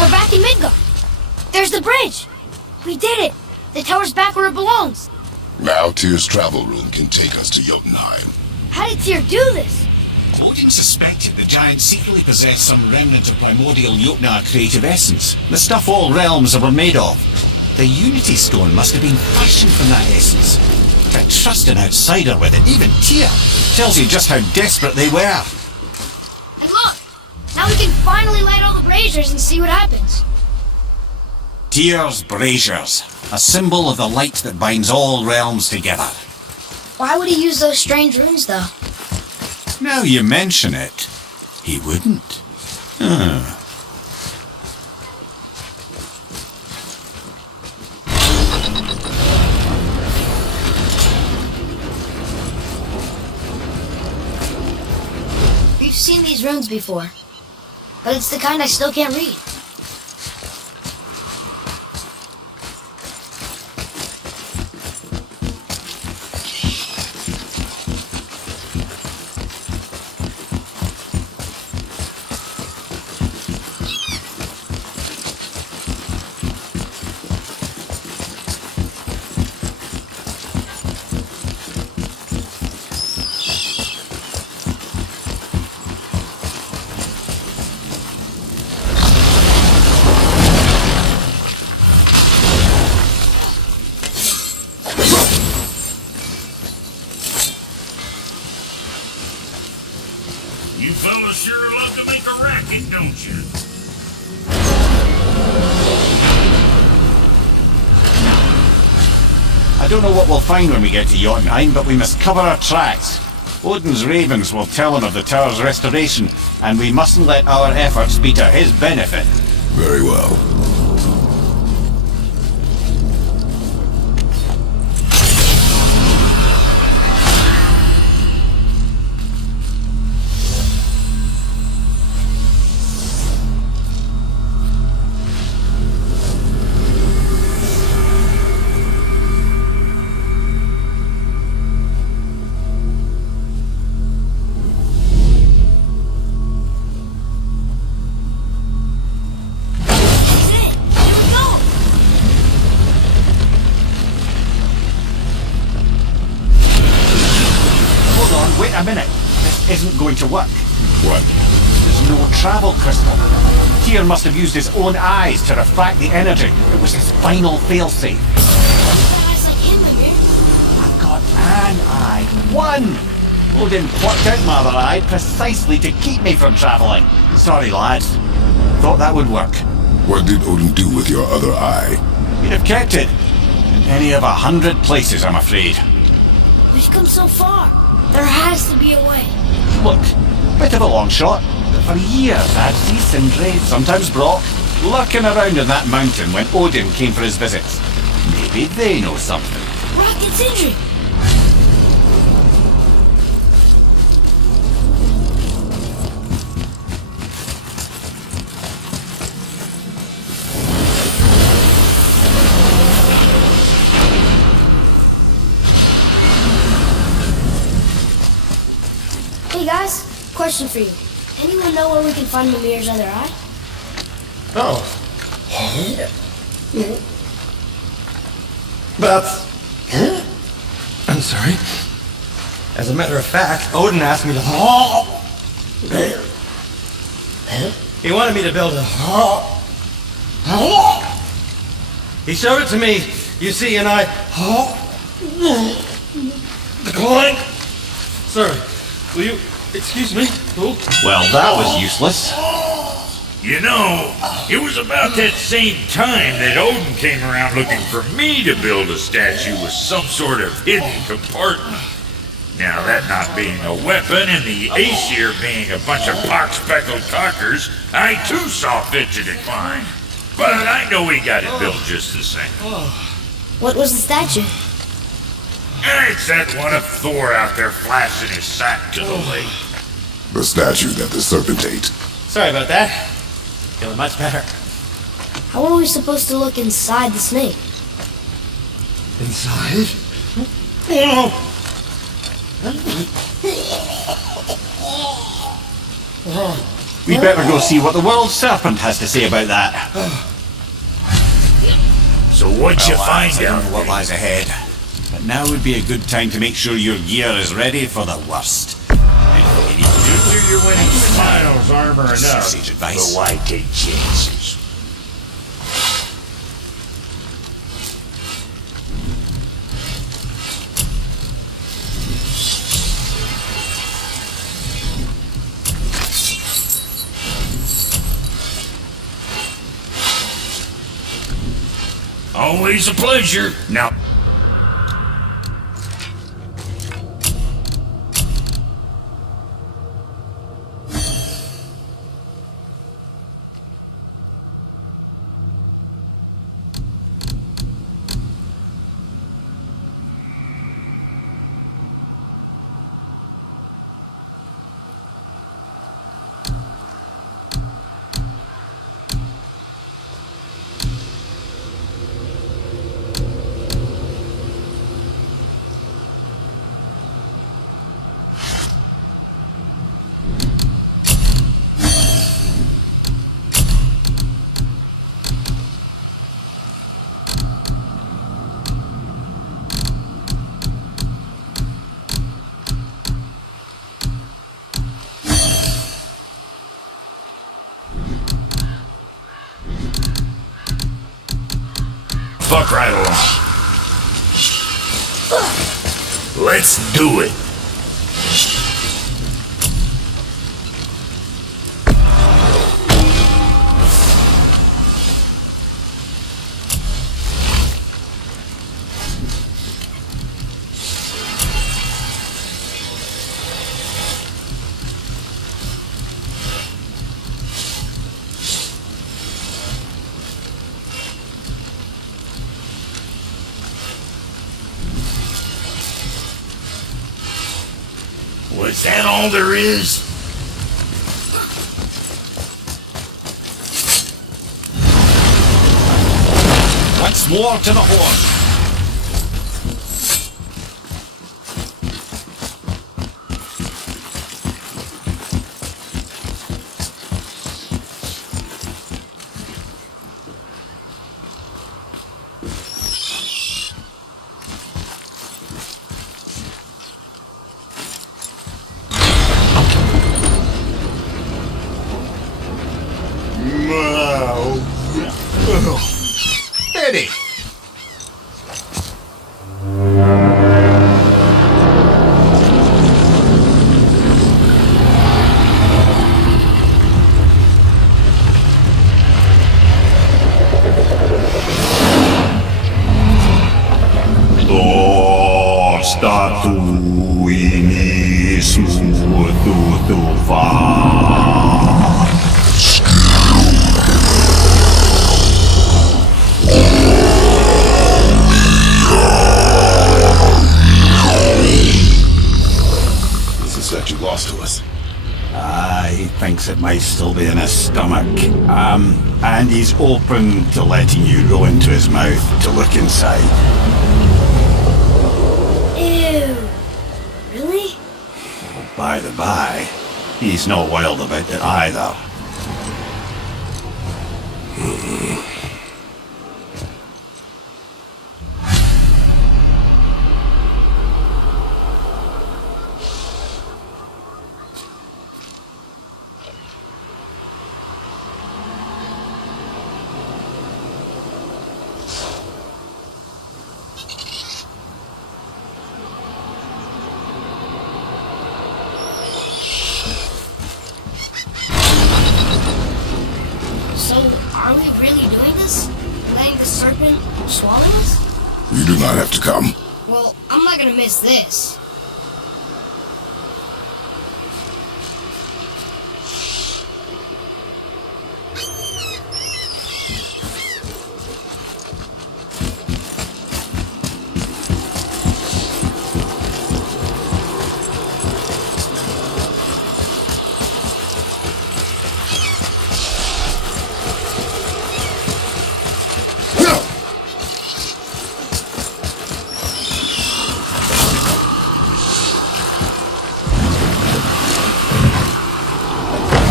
We're back in Midgard. There's the bridge. We did it. The tower's back where it belongs. Now Tyr's travel room can take us to Jotunheim. How did Tyr do this? Odin suspected the giant secretly possessed some remnant of primordial Jotnar creative essence, the stuff all realms were made of. The Unity Stone must have been fashioned from that essence. But trust an outsider with it, even Tyr, tells you just how desperate they were. And look, now we can finally light all the braziers and see what happens. Tyr's braziers, a symbol of the light that binds all realms together. Why would he use those strange runes, though? Now you mention it, he wouldn't. We've seen these runes before, but it's the kind I still can't read. You fellas sure love to make a racket, don't you? I don't know what we'll find when we get to Jotunheim, but we must cover our tracks. Odin's ravens will tell him of the tower's restoration, and we mustn't let our efforts be to his benefit. Very well. Wait a minute. This isn't going to work. What? There's no travel crystal. Tyr must have used his own eyes to refract the energy. It was his final failsafe. Eyes like him, Mimir. I've got an eye. One! Odin plucked out my other eye precisely to keep me from travelling. Sorry, lads. Thought that would work. What did Odin do with your other eye? He'd have kept it. In any of 100 places, I'm afraid. We've come so far. There has to be a way. Look, bit of a long shot, but for years I'd see Sindri, sometimes Brock, lurking around in that mountain when Odin came for his visits. Maybe they know something. Brock and Sindri. Hey guys, question for you. Anyone know where we can find Mimir's other eye? Oh. That's... I'm sorry. As a matter of fact, Odin asked me to... He wanted me to build a... He showed it to me, you see, and I... Decline? Sir, will you excuse me? Oh. Well, that was useless. You know, it was about that same time that Odin came around looking for me to build a statue with some sort of hidden compartment. Now, that not being a weapon and the Aesir being a bunch of pock-speckled cockers, I too saw fit to decline. But I know we got it built just the same. What was the statue? It's that one of Thor out there flashing his sack to the lake. The statue that the serpent ate. Sorry about that. Feeling much better. How are we supposed to look inside the snake? Inside? Oh, We better go see what the world serpent has to say about that. So what'd you find I don't out know what lies ahead, but now would be a good time to make sure your gear is ready for the worst. Anything you need to do? After you're winning smiles, armor enough. Sage advice. But why take chances? Always a pleasure. Now, fuck right along. Let's do it. Was that all there is? Once more to the horn. Eddie! That you lost to us. He thinks it might still be in his stomach. And he's open to letting you go into his mouth to look inside. Ew. Really? By the by, he's not wild about it either. swallow us? You do not have to come. Well, I'm not gonna miss this.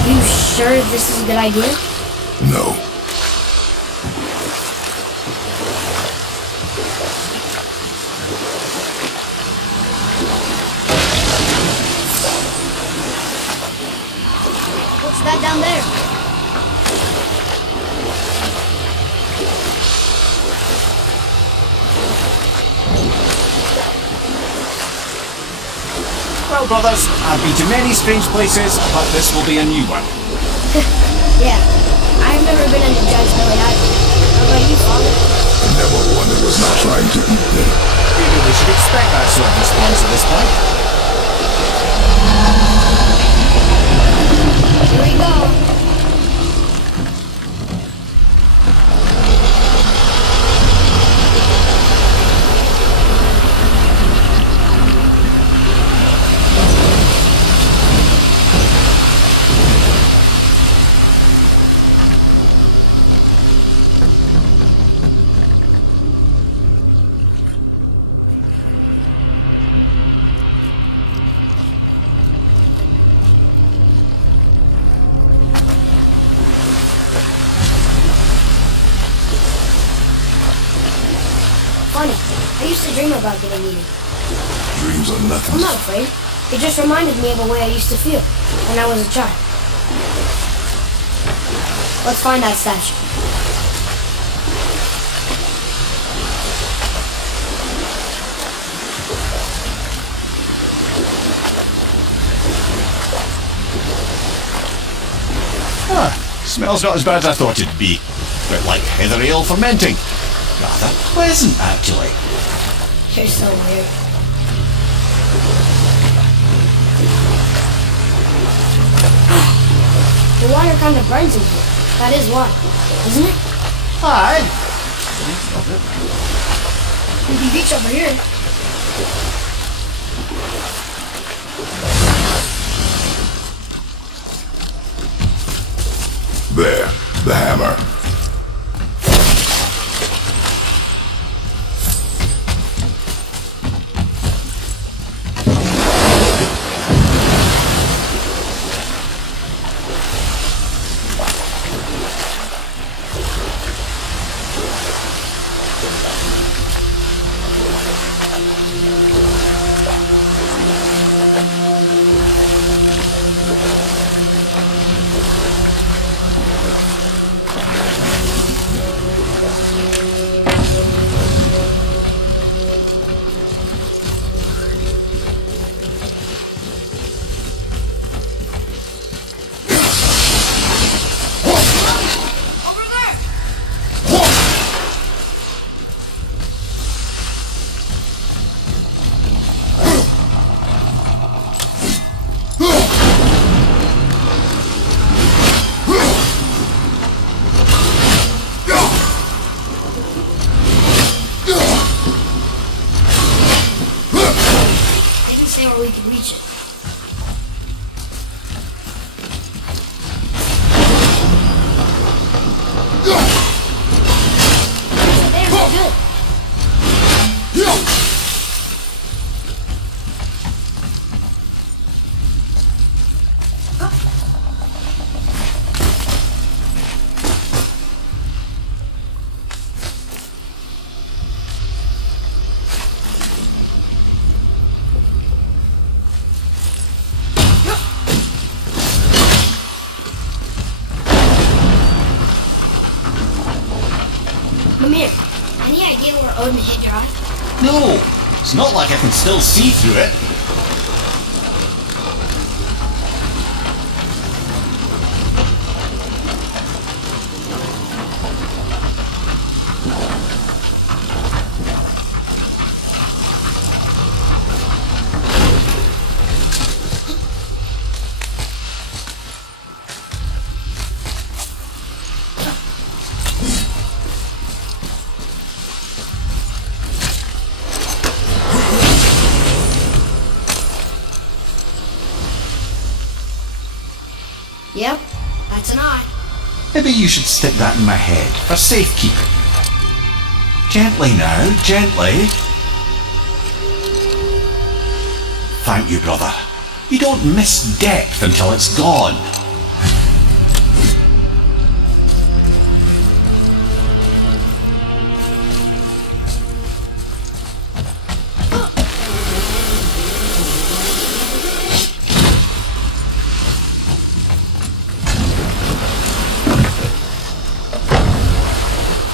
You sure this is a good idea? No. What's that down there? Well, brothers, I've been to many strange places, but this will be a new one. Yeah, I've never been in a judge really either. How about you, Father? Never one that was not trying to eat them. Maybe we should expect that sort of response at this point. Here we go. Funny, I used to dream about getting eaten. Dreams are nothing. I'm not afraid. It just reminded me of a way I used to feel when I was a child. Let's find that statue. Smells not as bad as I thought it'd be. Bit like heather ale fermenting. Rather pleasant, actually. You're so weird. The water kind of burns in here. That is why, isn't it? Aye. We can reach over here. There, the hammer. Didn't say where we could reach it. There's good. Mimir, any idea where Odin hid Drive? No, it's not like I can still see through it. Yep, that's an eye. Maybe you should stick that in my head for safekeeping. Gently now, gently. Thank you, brother. You don't miss depth until it's gone.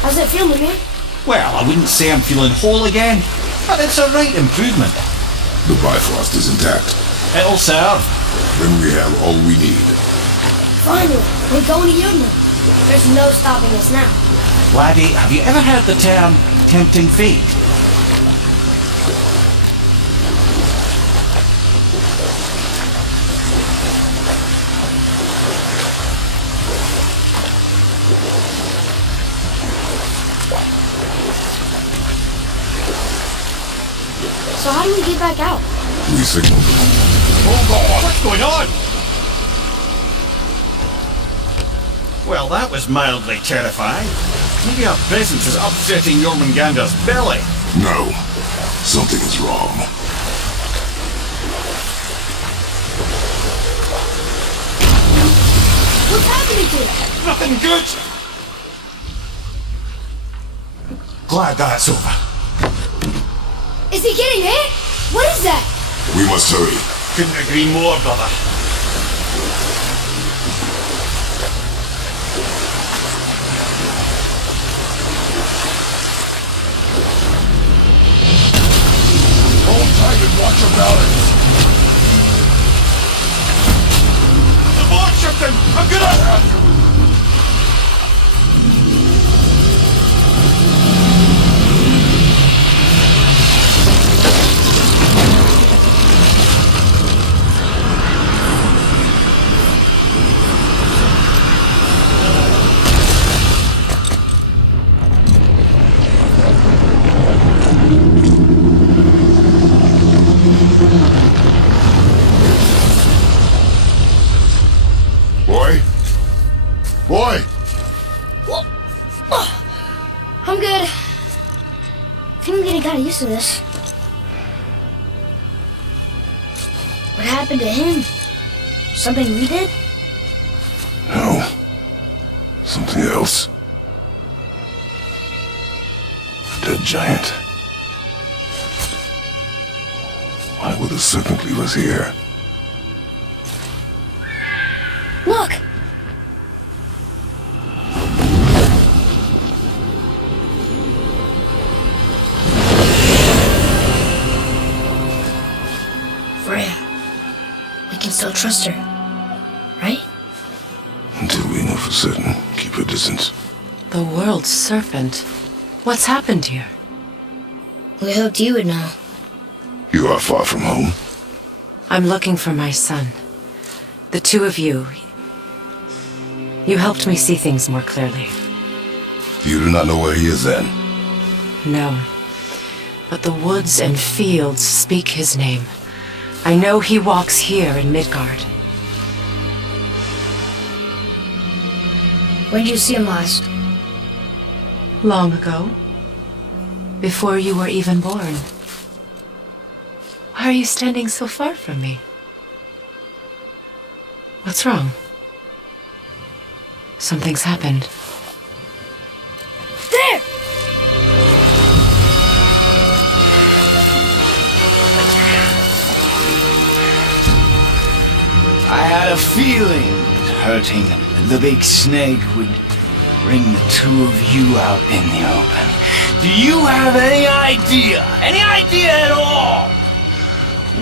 How's it feel, Mimir? Well, I wouldn't say I'm feeling whole again, but it's a right improvement. The Bifrost is intact. It'll serve. Then we have all we need. Finally, we're going to Union. There's no stopping us now. Laddie, have you ever heard the term tempting fate? So how do we get back out? We signaled them. Hold on! What's going on? Well, that was mildly terrifying. Maybe our presence is upsetting Jormungandr's belly. No. Something is wrong. What's happening to it? Nothing good! Glad that's over. Is he getting hit? What is that? We must hurry. Couldn't agree more, brother. Hold tight and watch your balance. Abort, Captain! I'm gonna... Boy! I'm good. I think I'm getting kind of used to this. What happened to him? Something we did? No. Something else. Dead giant. Why would the serpent leave us here? Look! Freya. We can still trust her. Right? Until we know for certain, keep her distance. The world's serpent. What's happened here? We hoped you would know. You are far from home. I'm looking for my son. The two of you. You helped me see things more clearly. You do not know where he is then? No. But the woods and fields speak his name. I know he walks here in Midgard. When did you see him last? Long ago. Before you were even born. Why are you standing so far from me? What's wrong? Something's happened. There! I had a feeling that hurting the big snake would bring the two of you out in the open. Do you have any idea at all,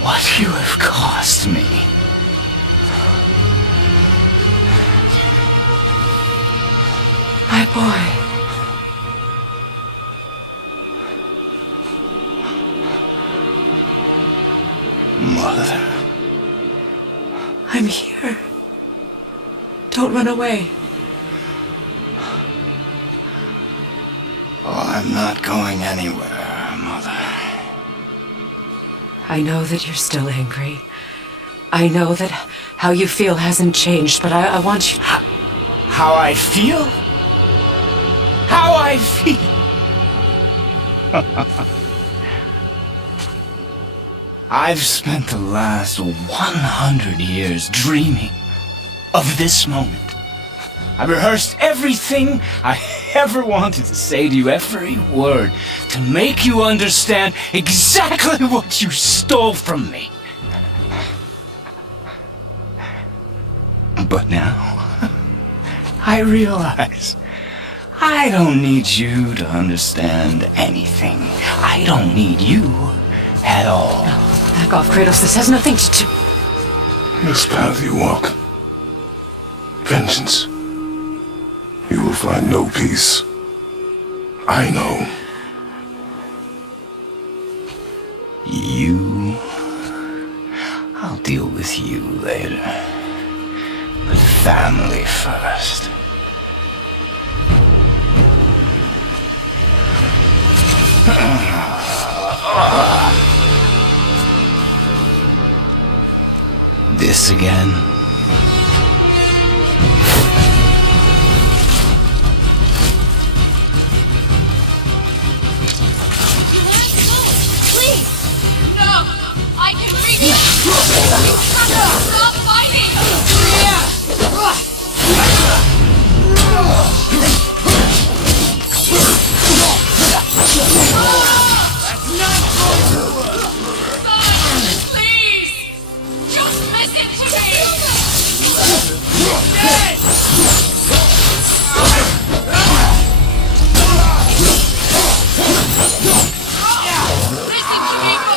what you have cost me? My boy. Mother. I'm here. Don't run away. Oh, I'm not going anywhere, Mother. I know that you're still angry, I know that how you feel hasn't changed, but I want you... How I feel? How I feel? I've spent the last 100 years dreaming of this moment. I've rehearsed everything I ever wanted to say to you, every word, to make you understand exactly what you stole from me. But now, I realize I don't need you to understand anything. I don't need you at all. No, back off, Kratos. This has nothing to do... This path you walk, vengeance, you will find no peace. I know. You... I'll deal with you later. But family first. This again? Please! No! I can reach it! Stop fighting! Please! Just listen to me! Listen to me,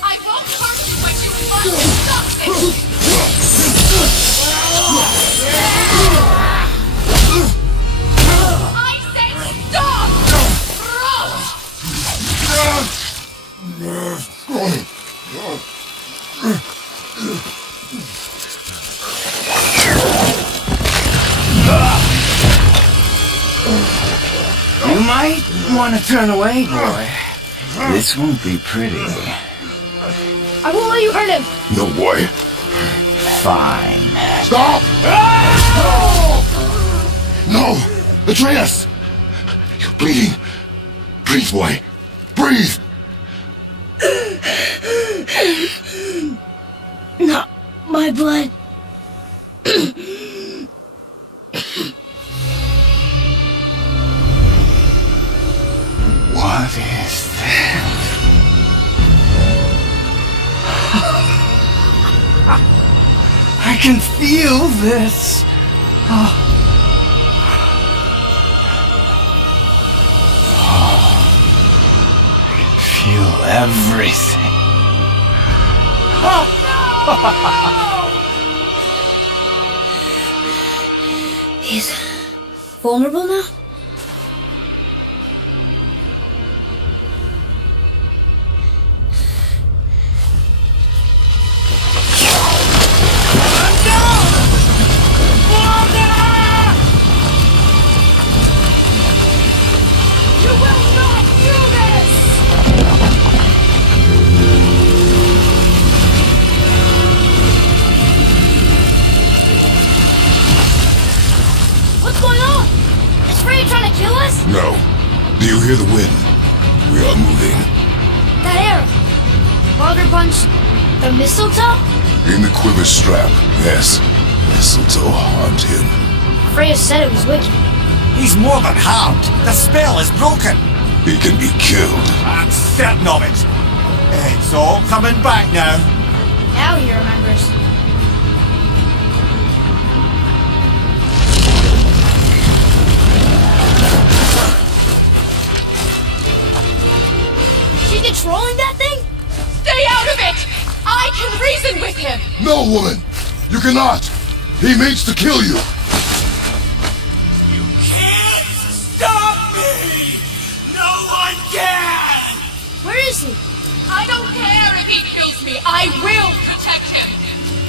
I won't hurt you, but you must stop this! I said stop! You might want to turn away, boy. This won't be pretty. I won't let you hurt him. No, boy. Fine. Stop! No! Atreus! You're bleeding. Breathe, boy. Breathe! Not my blood. What is that? I can feel this. I can feel everything. He's vulnerable now? You will not do this! What's going on? Is Freya trying to kill us? No. Do you hear the wind? We are moving. That arrow. Baldur punched the mistletoe? In the quiver strap, yes. Mistletoe harmed him. Freya said it was wicked. He's more than harmed. The spell is broken. He can be killed. I'm certain of it. It's all coming back now. Now he remembers. Is she controlling that thing? Stay out of it! I can reason with him! No, woman! You cannot! He means to kill you! You can't stop me! No one can! Where is he? I don't care if he kills me. I will protect him.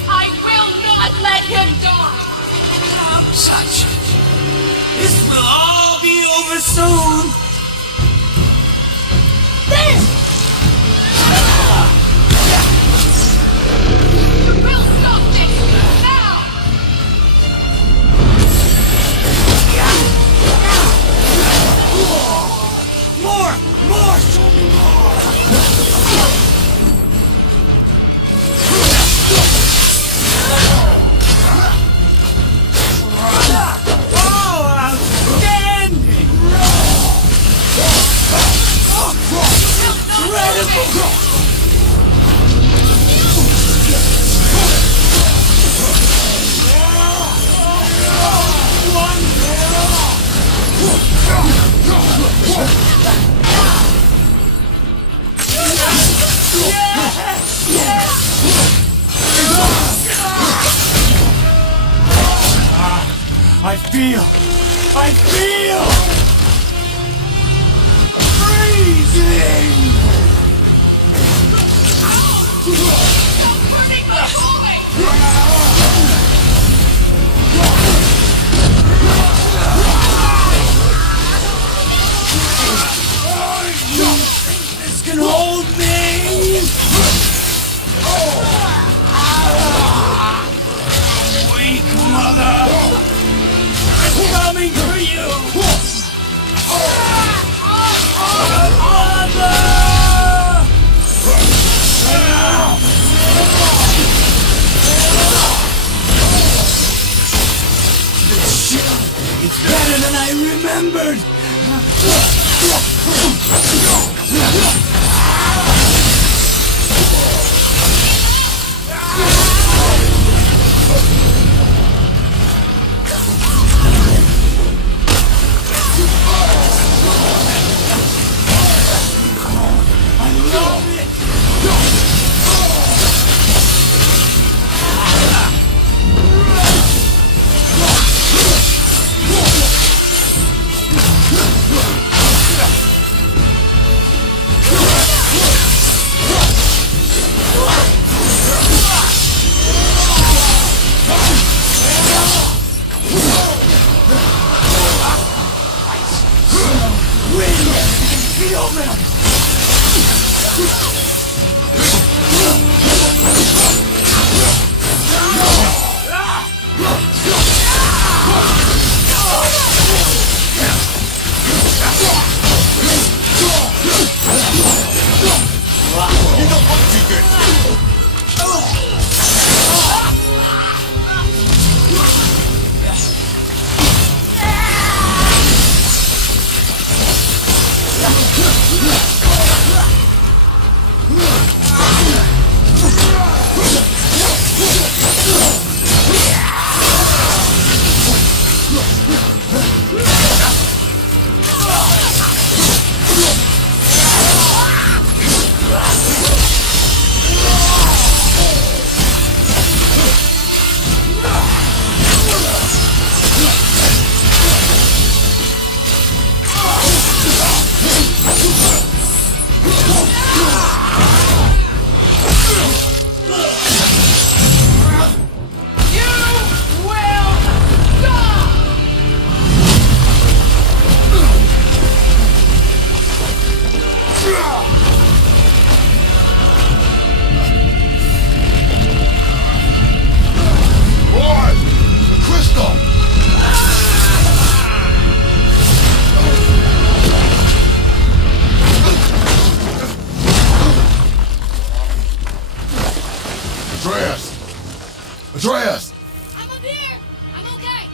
I will not let him die. Don't touch it. This will all be over soon. There! I feel freezing. This can hold me. Weak mother. Coming for you! This shit, it's better than I remembered! Atreus! I'm up here! I'm okay!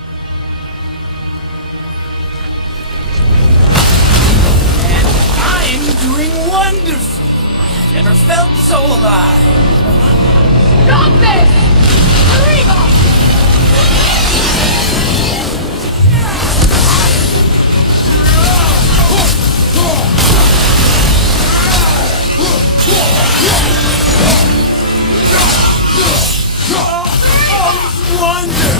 I'm doing wonderful! I've never felt so alive! Stop this! Hurry! Wonder!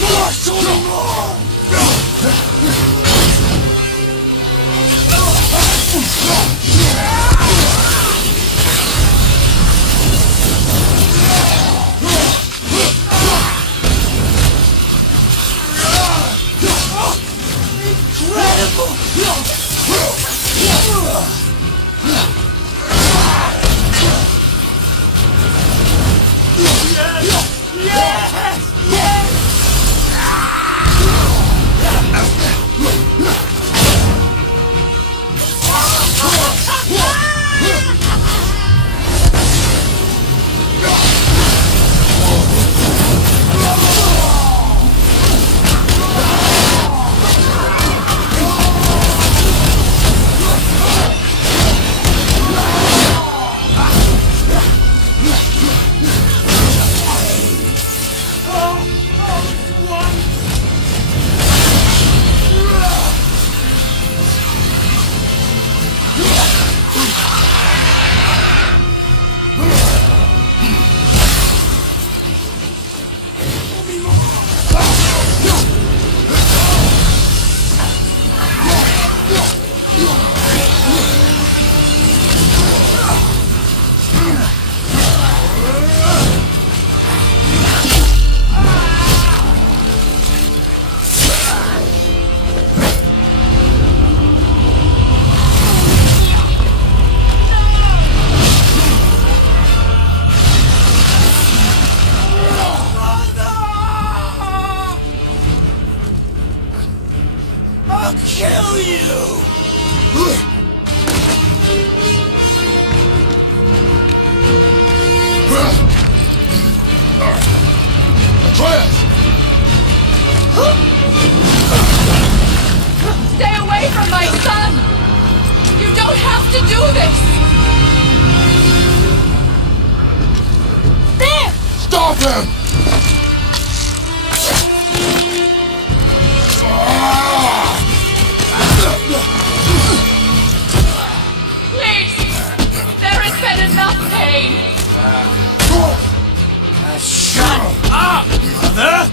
More! Show me more! have to do this! There! Stop him! Please! There has been enough pain! Shut up, Mother!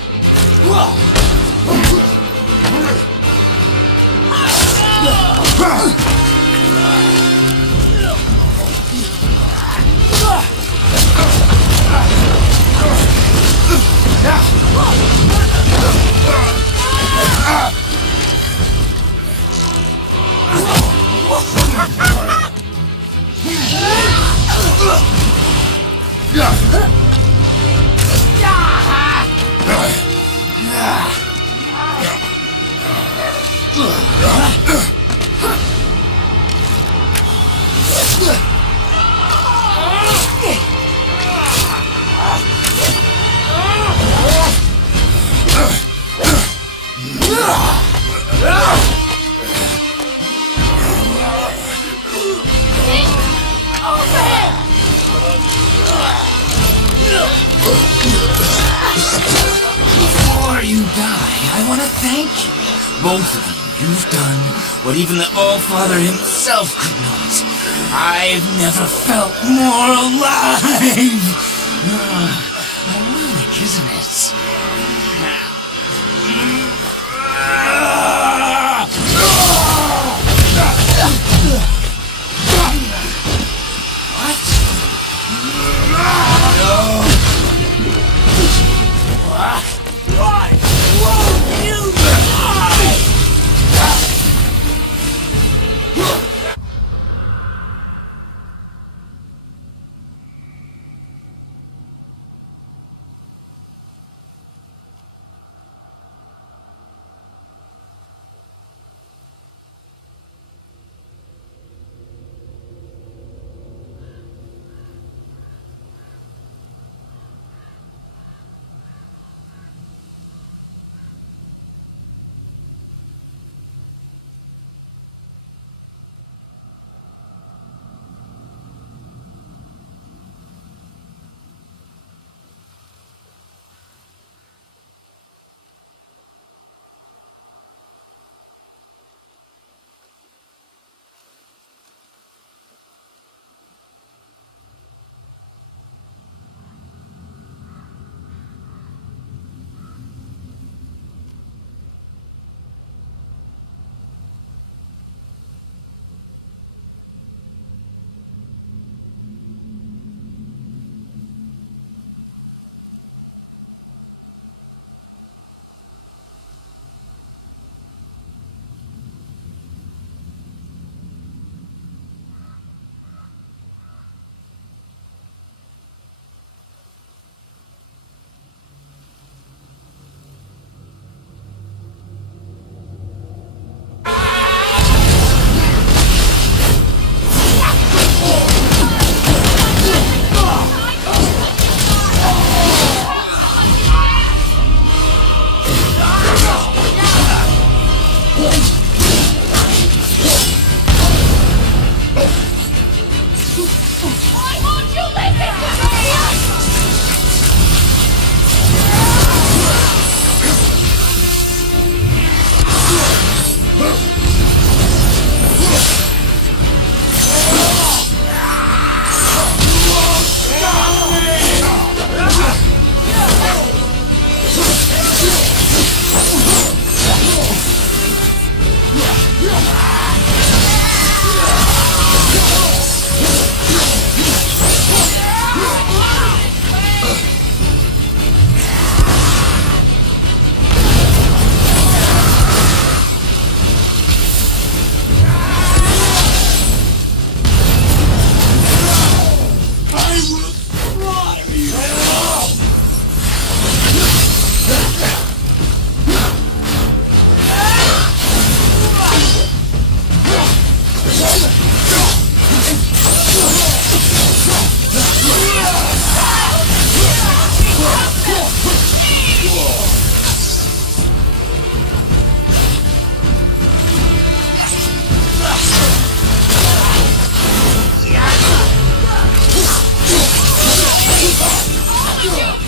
Before you die, I want to thank you. Both of you. You've done what even the All-Father himself could not. I've never felt more alive. Ironic, isn't it? I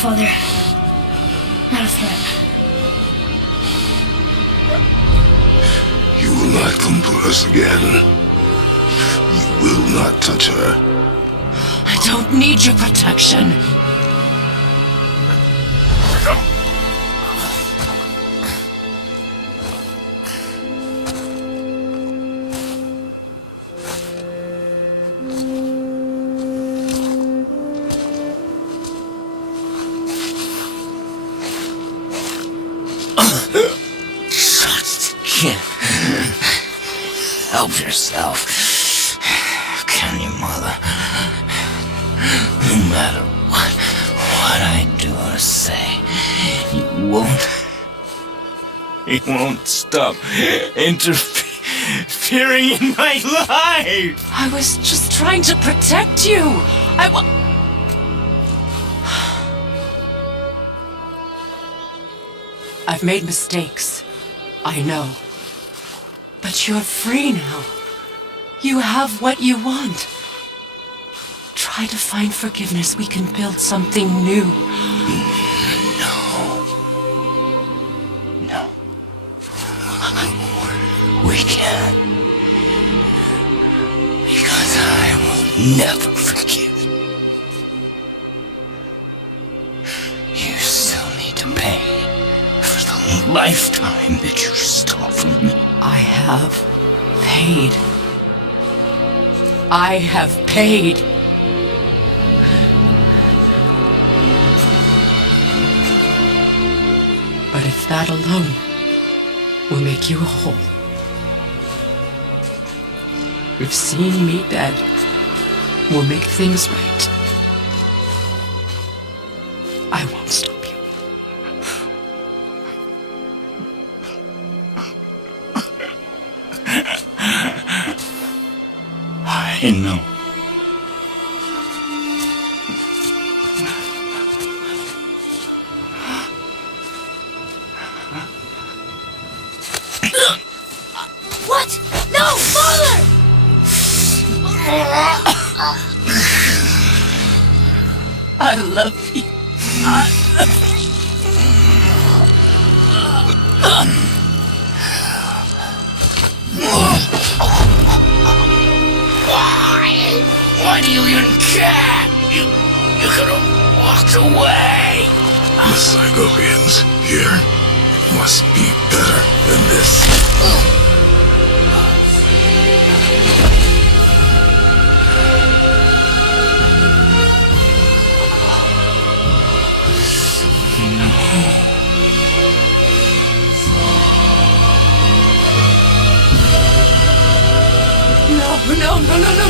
Father. Not a threat. You will not come for us again. You will not touch her. I don't need your protection. Help yourself. Can you, Mother? No matter what I do or say, you won't stop interfering in my life. I was just trying to protect you. I've made mistakes. I know. But you're free now. You have what you want. Try to find forgiveness. We can build something new. No. We can't. Because I will never forgive. You still need to pay for the lifetime that you stole from me. I have paid. I have paid. But if that alone will make you whole, if seeing me dead will make things right, I won't stop you. I know. What? No, Father! I love you. Why do you even care? You could have walked away. The Psychovians here must be better than this.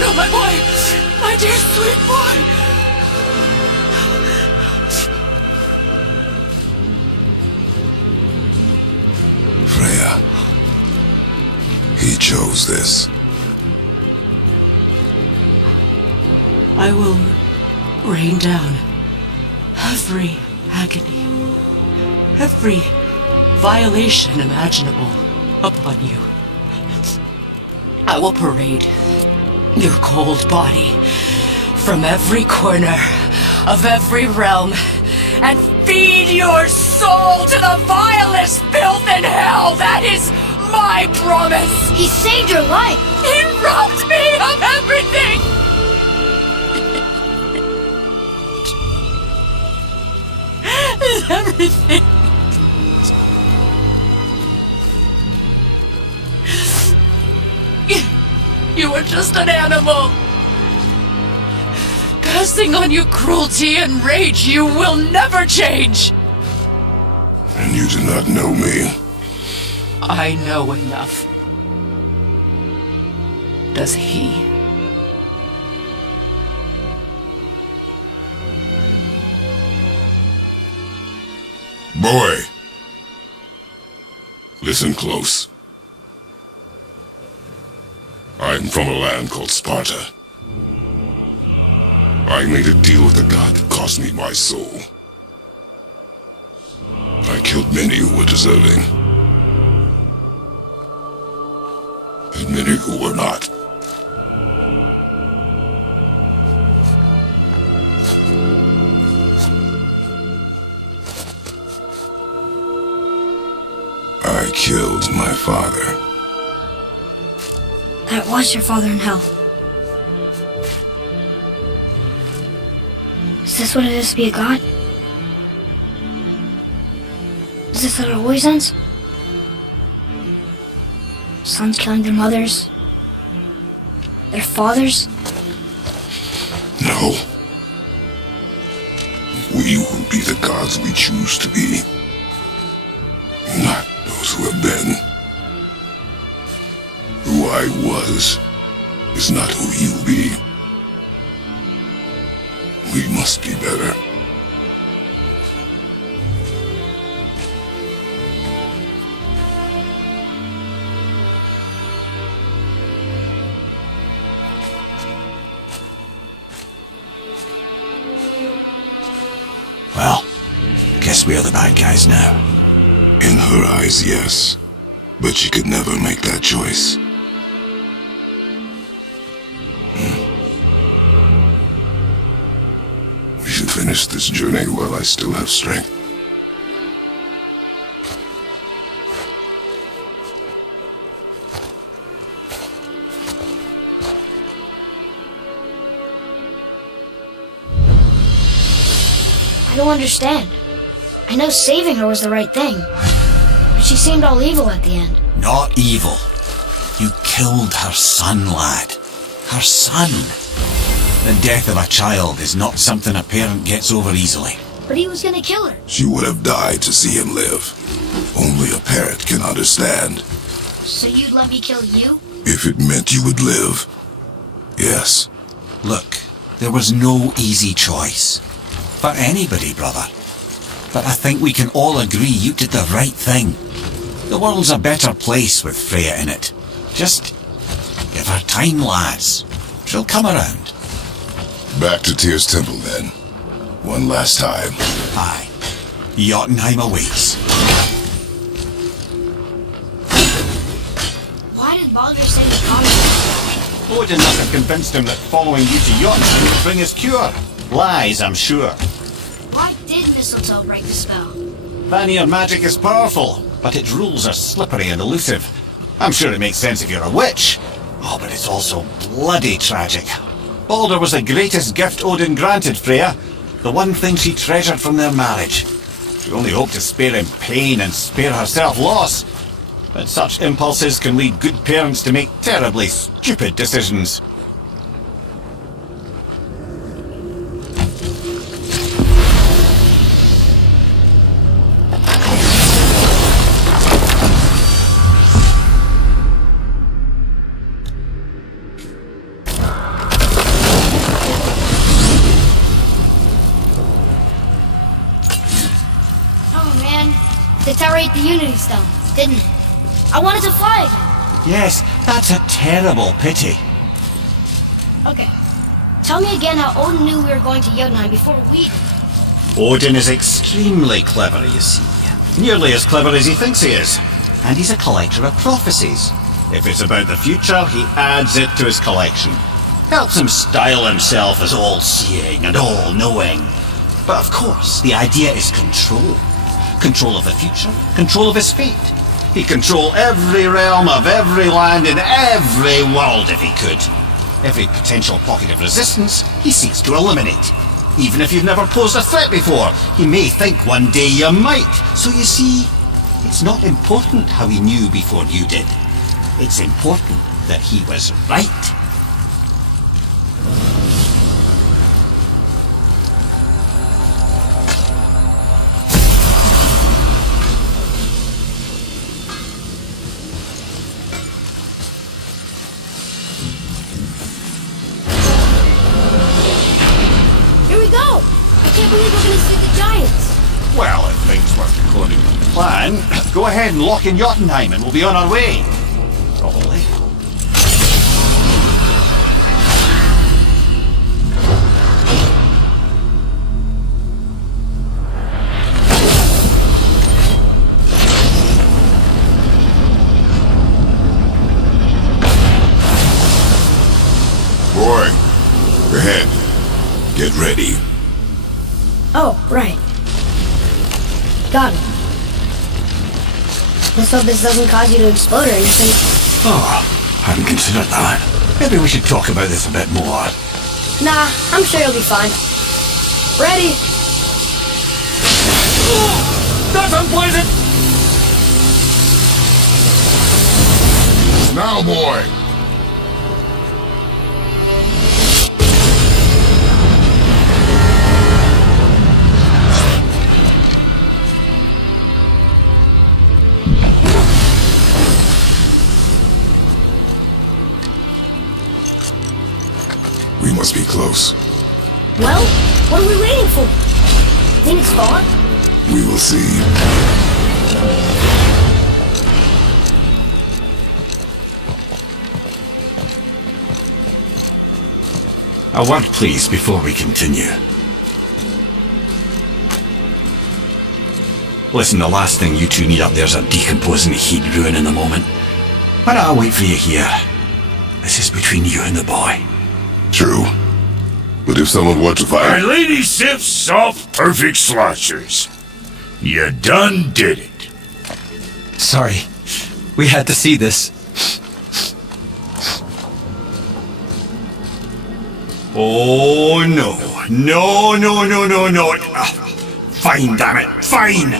No, my boy! My dear sweet boy! Freya. He chose this. I will rain down every agony, every violation imaginable upon you. I will parade your cold body from every corner of every realm and feed your soul to the vilest filth in hell. That is my promise. He saved your life. He robbed me of everything. Everything. You were just an animal. Passing on your cruelty and rage, you will never change. And you do not know me. I know enough. Does he? Boy! Listen close. I'm from a land called Sparta. I made a deal with the god that cost me my soul. I killed many who were deserving. And many who were not. killed my father. That was your father in hell. Is this what it is to be a god? Is this how it always ends? Sons killing their mothers? Their fathers? No. We will be the gods we choose to be. Not those who have been. Who I was is not who you'll be. We must be better. Well, guess we're the bad guys now. In her eyes, yes. But she could never make that choice. We should finish this journey while I still have strength. I don't understand. I know saving her was the right thing. But she seemed all evil at the end. Not evil. You killed her son, lad. Her son. The death of a child is not something a parent gets over easily. But he was gonna kill her. She would have died to see him live. Only a parent can understand. So you'd let me kill you? If it meant you would live, yes. Look, there was no easy choice. For anybody, brother. But I think we can all agree you did the right thing. The world's a better place with Freya in it. Just give her time, lads. She'll come around. Back to Tyr's temple, then. One last time. Aye. Jotunheim awaits. Why did Baldur say the comment? Odin must have convinced him that following you to Jotunheim would bring his cure. Lies, I'm sure. Why did mistletoe break the spell? Vanir magic is powerful, but its rules are slippery and elusive. I'm sure it makes sense if you're a witch. Oh, but it's also bloody tragic. Baldur was the greatest gift Odin granted Freya, the one thing she treasured from their marriage. She only hoped to spare him pain and spare herself loss. But such impulses can lead good parents to make terribly stupid decisions. The tower ate the Unity Stone, didn't it? I wanted to fly again. Yes, that's a terrible pity. Okay. Tell me again how Odin knew we were going to Jotunheim before we... Odin is extremely clever, you see. Nearly as clever as he thinks he is. And he's a collector of prophecies. If it's about the future, he adds it to his collection. Helps him style himself as all-seeing and all-knowing. But of course, the idea is control. Control of the future, control of his fate. He'd control every realm of every land in every world if he could. Every potential pocket of resistance he seeks to eliminate. Even if you've never posed a threat before, he may think one day you might. So you see, it's not important how he knew before you did. It's important that he was right. Well, if things work according to plan, go ahead and lock in Jotunheim and we'll be on our way. Probably. Boy, ahead. Get ready. Oh, right. Got it. Let's hope this doesn't cause you to explode or anything. Oh, hadn't considered that. Maybe we should talk about this a bit more. Nah, I'm sure you'll be fine. Ready? That's unpleasant! Now, boy. We must be close. Well, what are we waiting for? Think it's gone? We will see. A word, please, before we continue. Listen, the last thing you two need up there's a decomposing heat ruining the moment. Why don't I wait for you here? This is between you and the boy. True. But if someone were to My find... lady sips soft, perfect sloshers. You done did it. Sorry. We had to see this. Oh, no. No, no, no, no, no. Fine, damn it. Fine.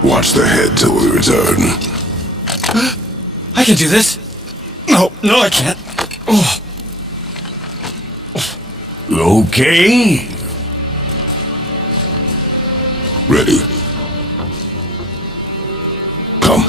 Watch the head till we return. I can do this. No, I can't. Oh. Okay. Ready. Come.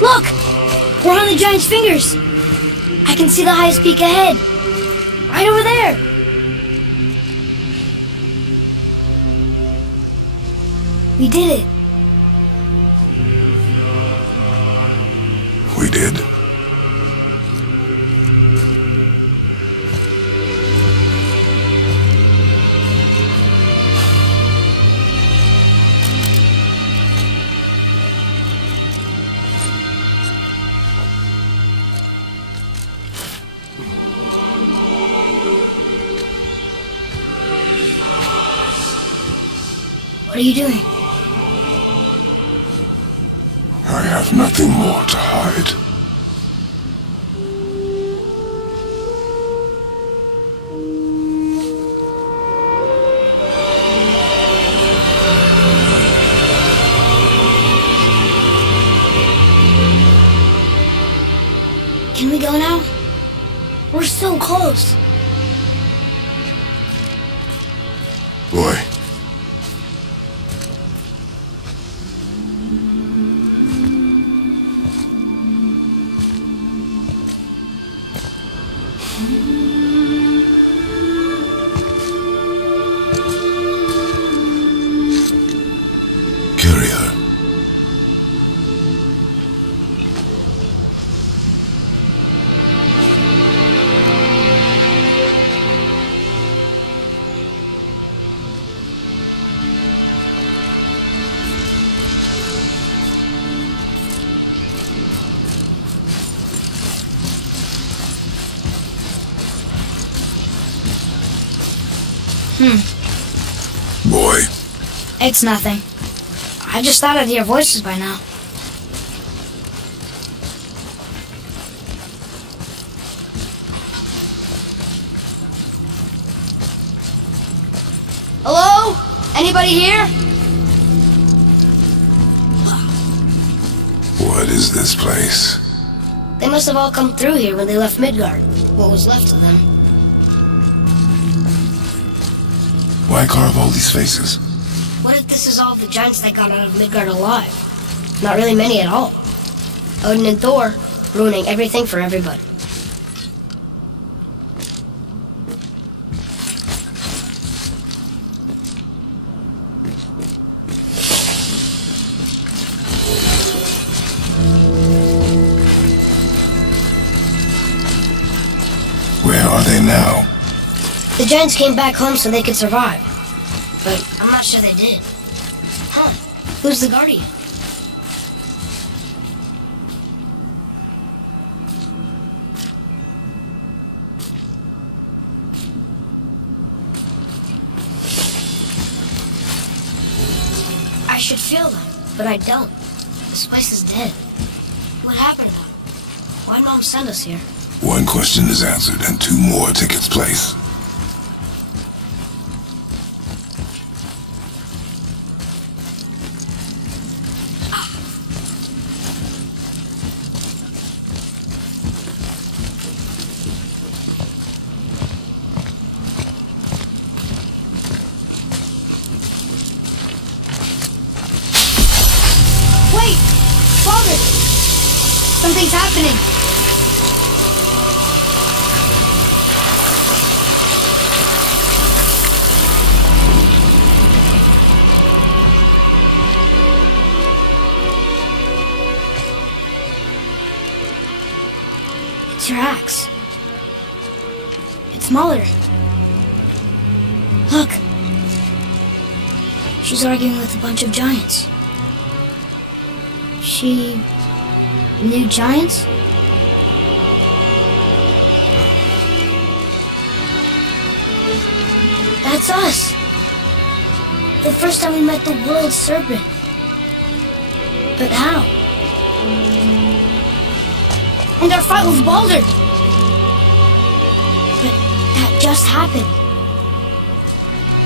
Look! We're on the giant's fingers! I can see the highest peak ahead! Right over there! We did it! We did. What are you doing? I have nothing more to hide. Can we go now? We're so close. Boy. Carry her. Boy. It's nothing. I just thought I'd hear voices by now. Hello? Anybody here? What is this place? They must have all come through here when they left Midgard. What was left of them. Why carve all these faces? What if this is all the giants that got out of Midgard alive? Not really many at all. Odin and Thor ruining everything for everybody. Where are they now? The giants came back home so they could survive. But I'm not sure they did. Huh? Who's the guardian? I should feel them, but I don't. This place is dead. What happened? Why'd Mom send us here? One question is answered and two more take its place. Wait! Father! Something's happening! It's your axe. It's smaller. Look! She's arguing with a bunch of giants. She knew giants? That's us! The first time we met the world serpent. But how? And our fight with Baldur! But that just happened.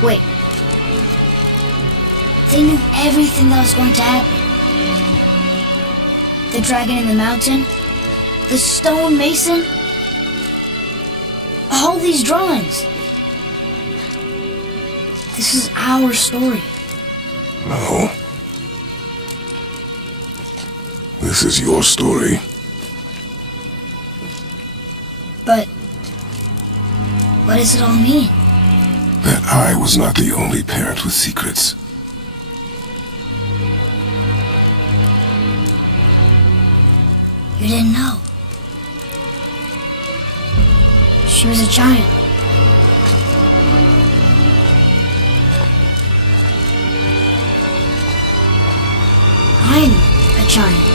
Wait. They knew everything that was going to happen. The dragon in the mountain, the stone mason, all these drawings. This is our story. No. This is your story. But what does it all mean? That I was not the only parent with secrets. You didn't know. She was a giant. I'm a giant.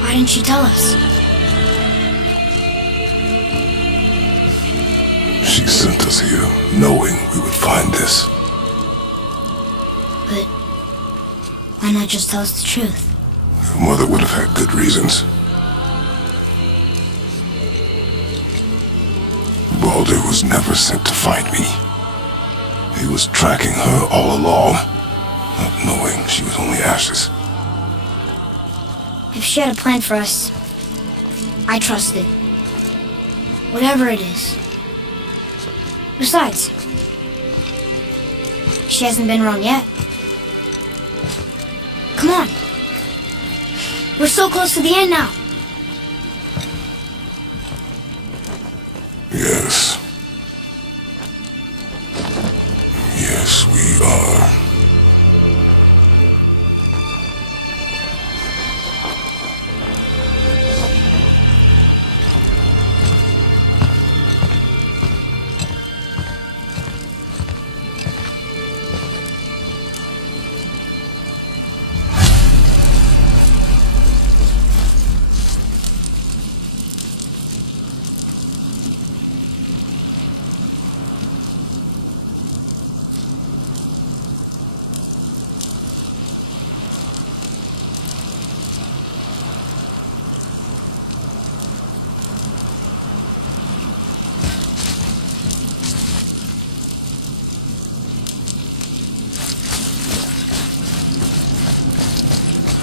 Why didn't she tell us? She sent us here knowing we would find this. But why not just tell us the truth? Your mother would have had good reasons. Baldur was never sent to find me. He was tracking her all along, not knowing she was only ashes. If she had a plan for us, I trust it. Whatever it is. Besides, she hasn't been wrong yet. Come on. We're so close to the end now. Yes. Yes, we are.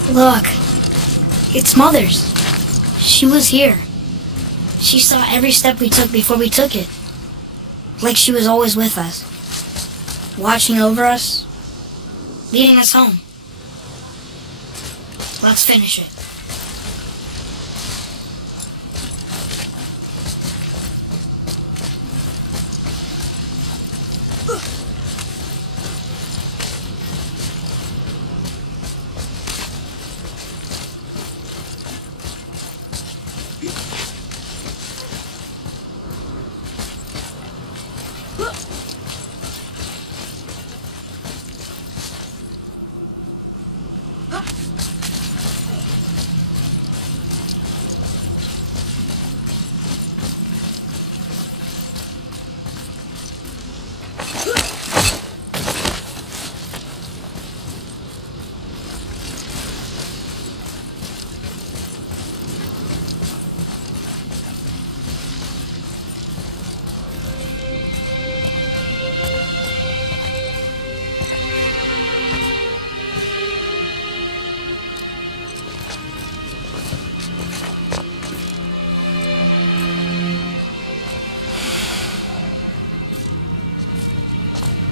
Look, it's Mother's. She was here. She saw every step we took before we took it. Like she was always with us. Watching over us. Leading us home. Let's finish it.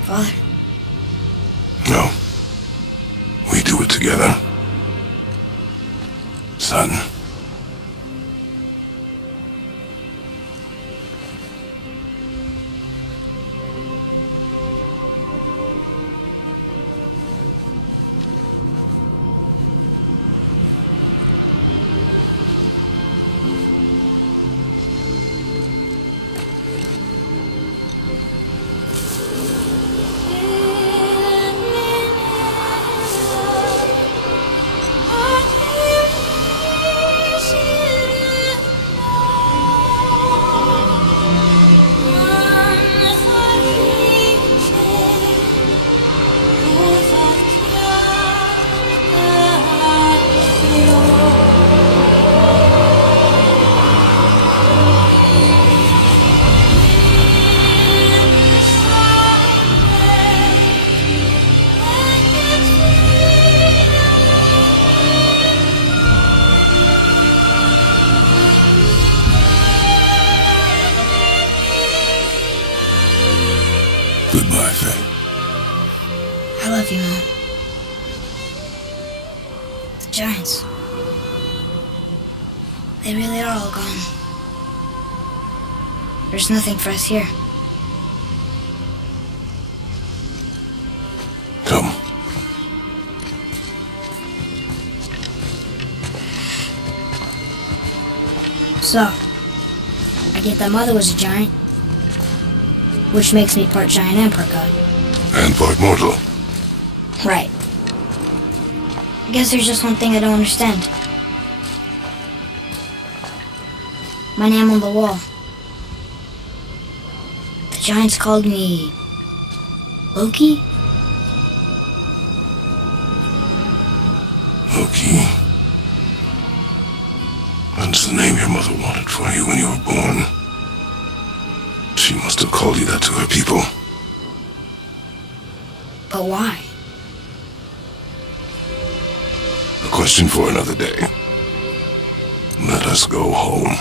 Father? No. We do it together. Son. Goodbye, Faye. I love you, Mom. The giants. They really are all gone. There's nothing for us here. Come. So, I get that Mother was a giant, which makes me part giant and part god. And part mortal. Right. I guess there's just one thing I don't understand. My name on the wall. Giants called me... Loki? Loki. That's the name your mother wanted for you when you were born. She must have called you that to her people. But why? A question for another day. Let us go home.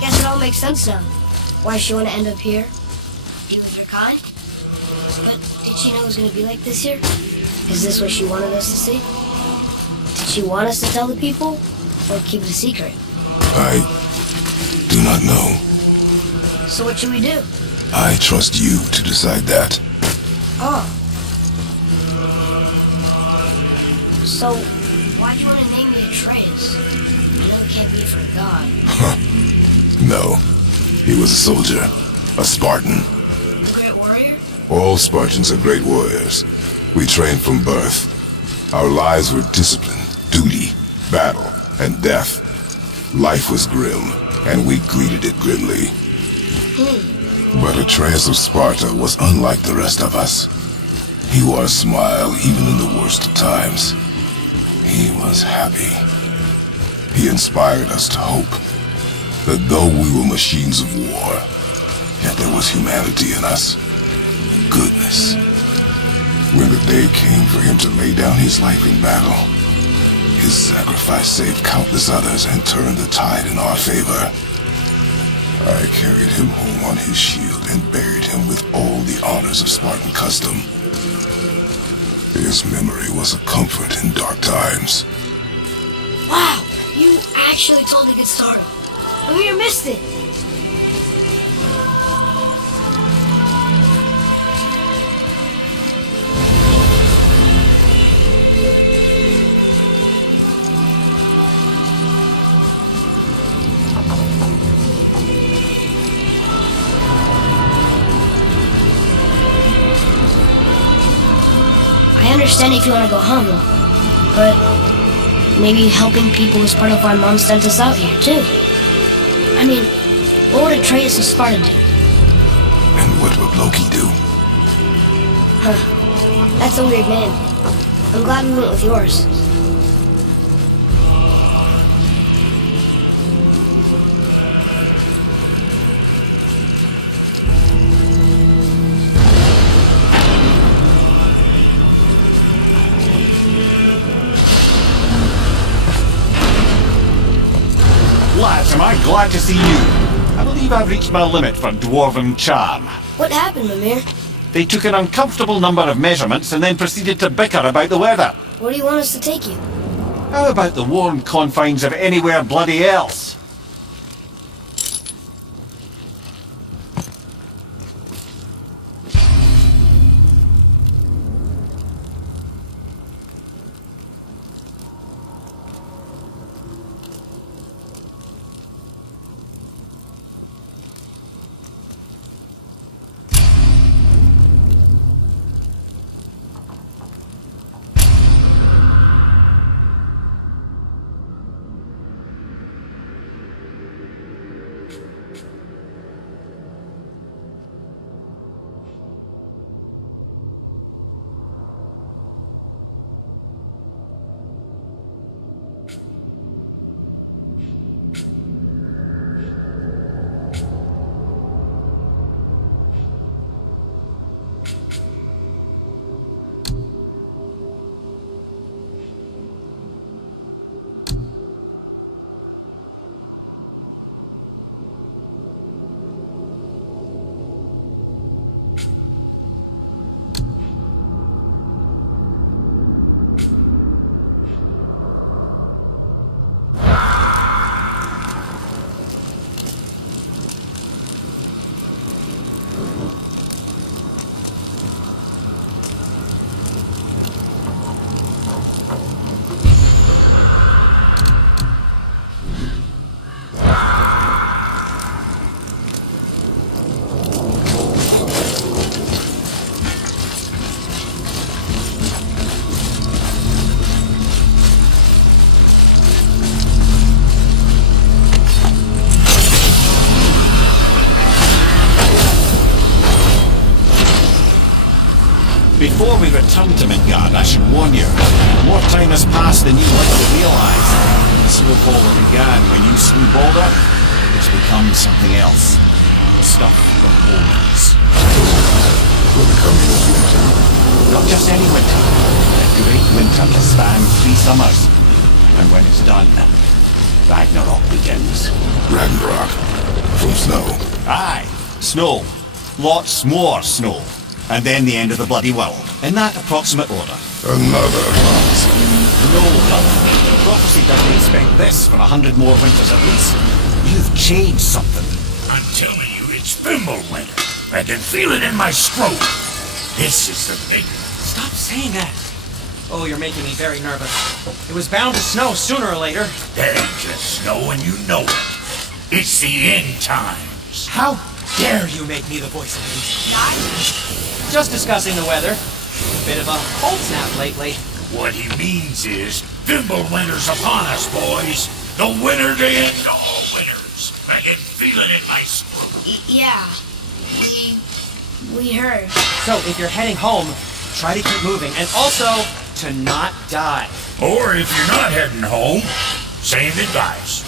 Guess it all makes sense now. Why she want to end up here? Be with her Kai? But did she know it was going to be like this here? Is this what she wanted us to see? Did she want us to tell the people? Or keep it a secret? I do not know. So what should we do? I trust you to decide that. Oh. So, why'd you want to name me Atreus? I know it can't be for a god. No. He was a soldier. A Spartan. Great warrior? All Spartans are great warriors. We trained from birth. Our lives were discipline, duty, battle, and death. Life was grim, and we greeted it grimly. But Atreus of Sparta was unlike the rest of us. He wore a smile even in the worst of times. He was happy. He inspired us to hope that though we were machines of war, yet there was humanity in us. Goodness. When the day came for him to lay down his life in battle, his sacrifice saved countless others and turned the tide in our favor. I carried him home on his shield and buried him with all the honors of Spartan custom. His memory was a comfort in dark times. Wow! You actually told a good story. Amir missed it. I understand if you want to go home, but maybe helping people is part of why Mom sent us out here, too. I mean, what would Atreus of Sparta do? And what would Loki do? Huh. That's a weird name. I'm glad we went with yours. Lads, am I glad to see you. I believe I've reached my limit for dwarven charm. What happened, Mimir? They took an uncomfortable number of measurements and then proceeded to bicker about the weather. Where do you want us to take you? How about the warm confines of anywhere bloody else? Before we return to Midgard, I should warn you. More time has passed than you like to realise. The Seal Polar began when you slew Balder. It's become something else. The stuff of omens. We're becoming a winter. Not just any winter. A great winter to span 3 summers. And when it's done, Ragnarok begins. Ragnarok. From snow. Aye, snow. Lots more snow. And then the end of the bloody world. In that approximate order. Another month. No, brother. Prophecy doesn't expect this for 100 more winters at least. You've changed something. I'm telling you, it's Fimbulwinter. I can feel it in my scrotum. This is the big... Stop saying that. Oh, you're making me very nervous. It was bound to snow sooner or later. That ain't just snow and you know it. It's the end times. How dare you make me the voice of reason? Just discussing the weather. Bit of a cold snap lately. What he means is, Fimbulwinter's upon us, boys. The winter to end all winters. I can feel it in my scrotum. Yeah. We heard. So, if you're heading home, try to keep moving. And also, to not die. Or if you're not heading home, say goodbyes.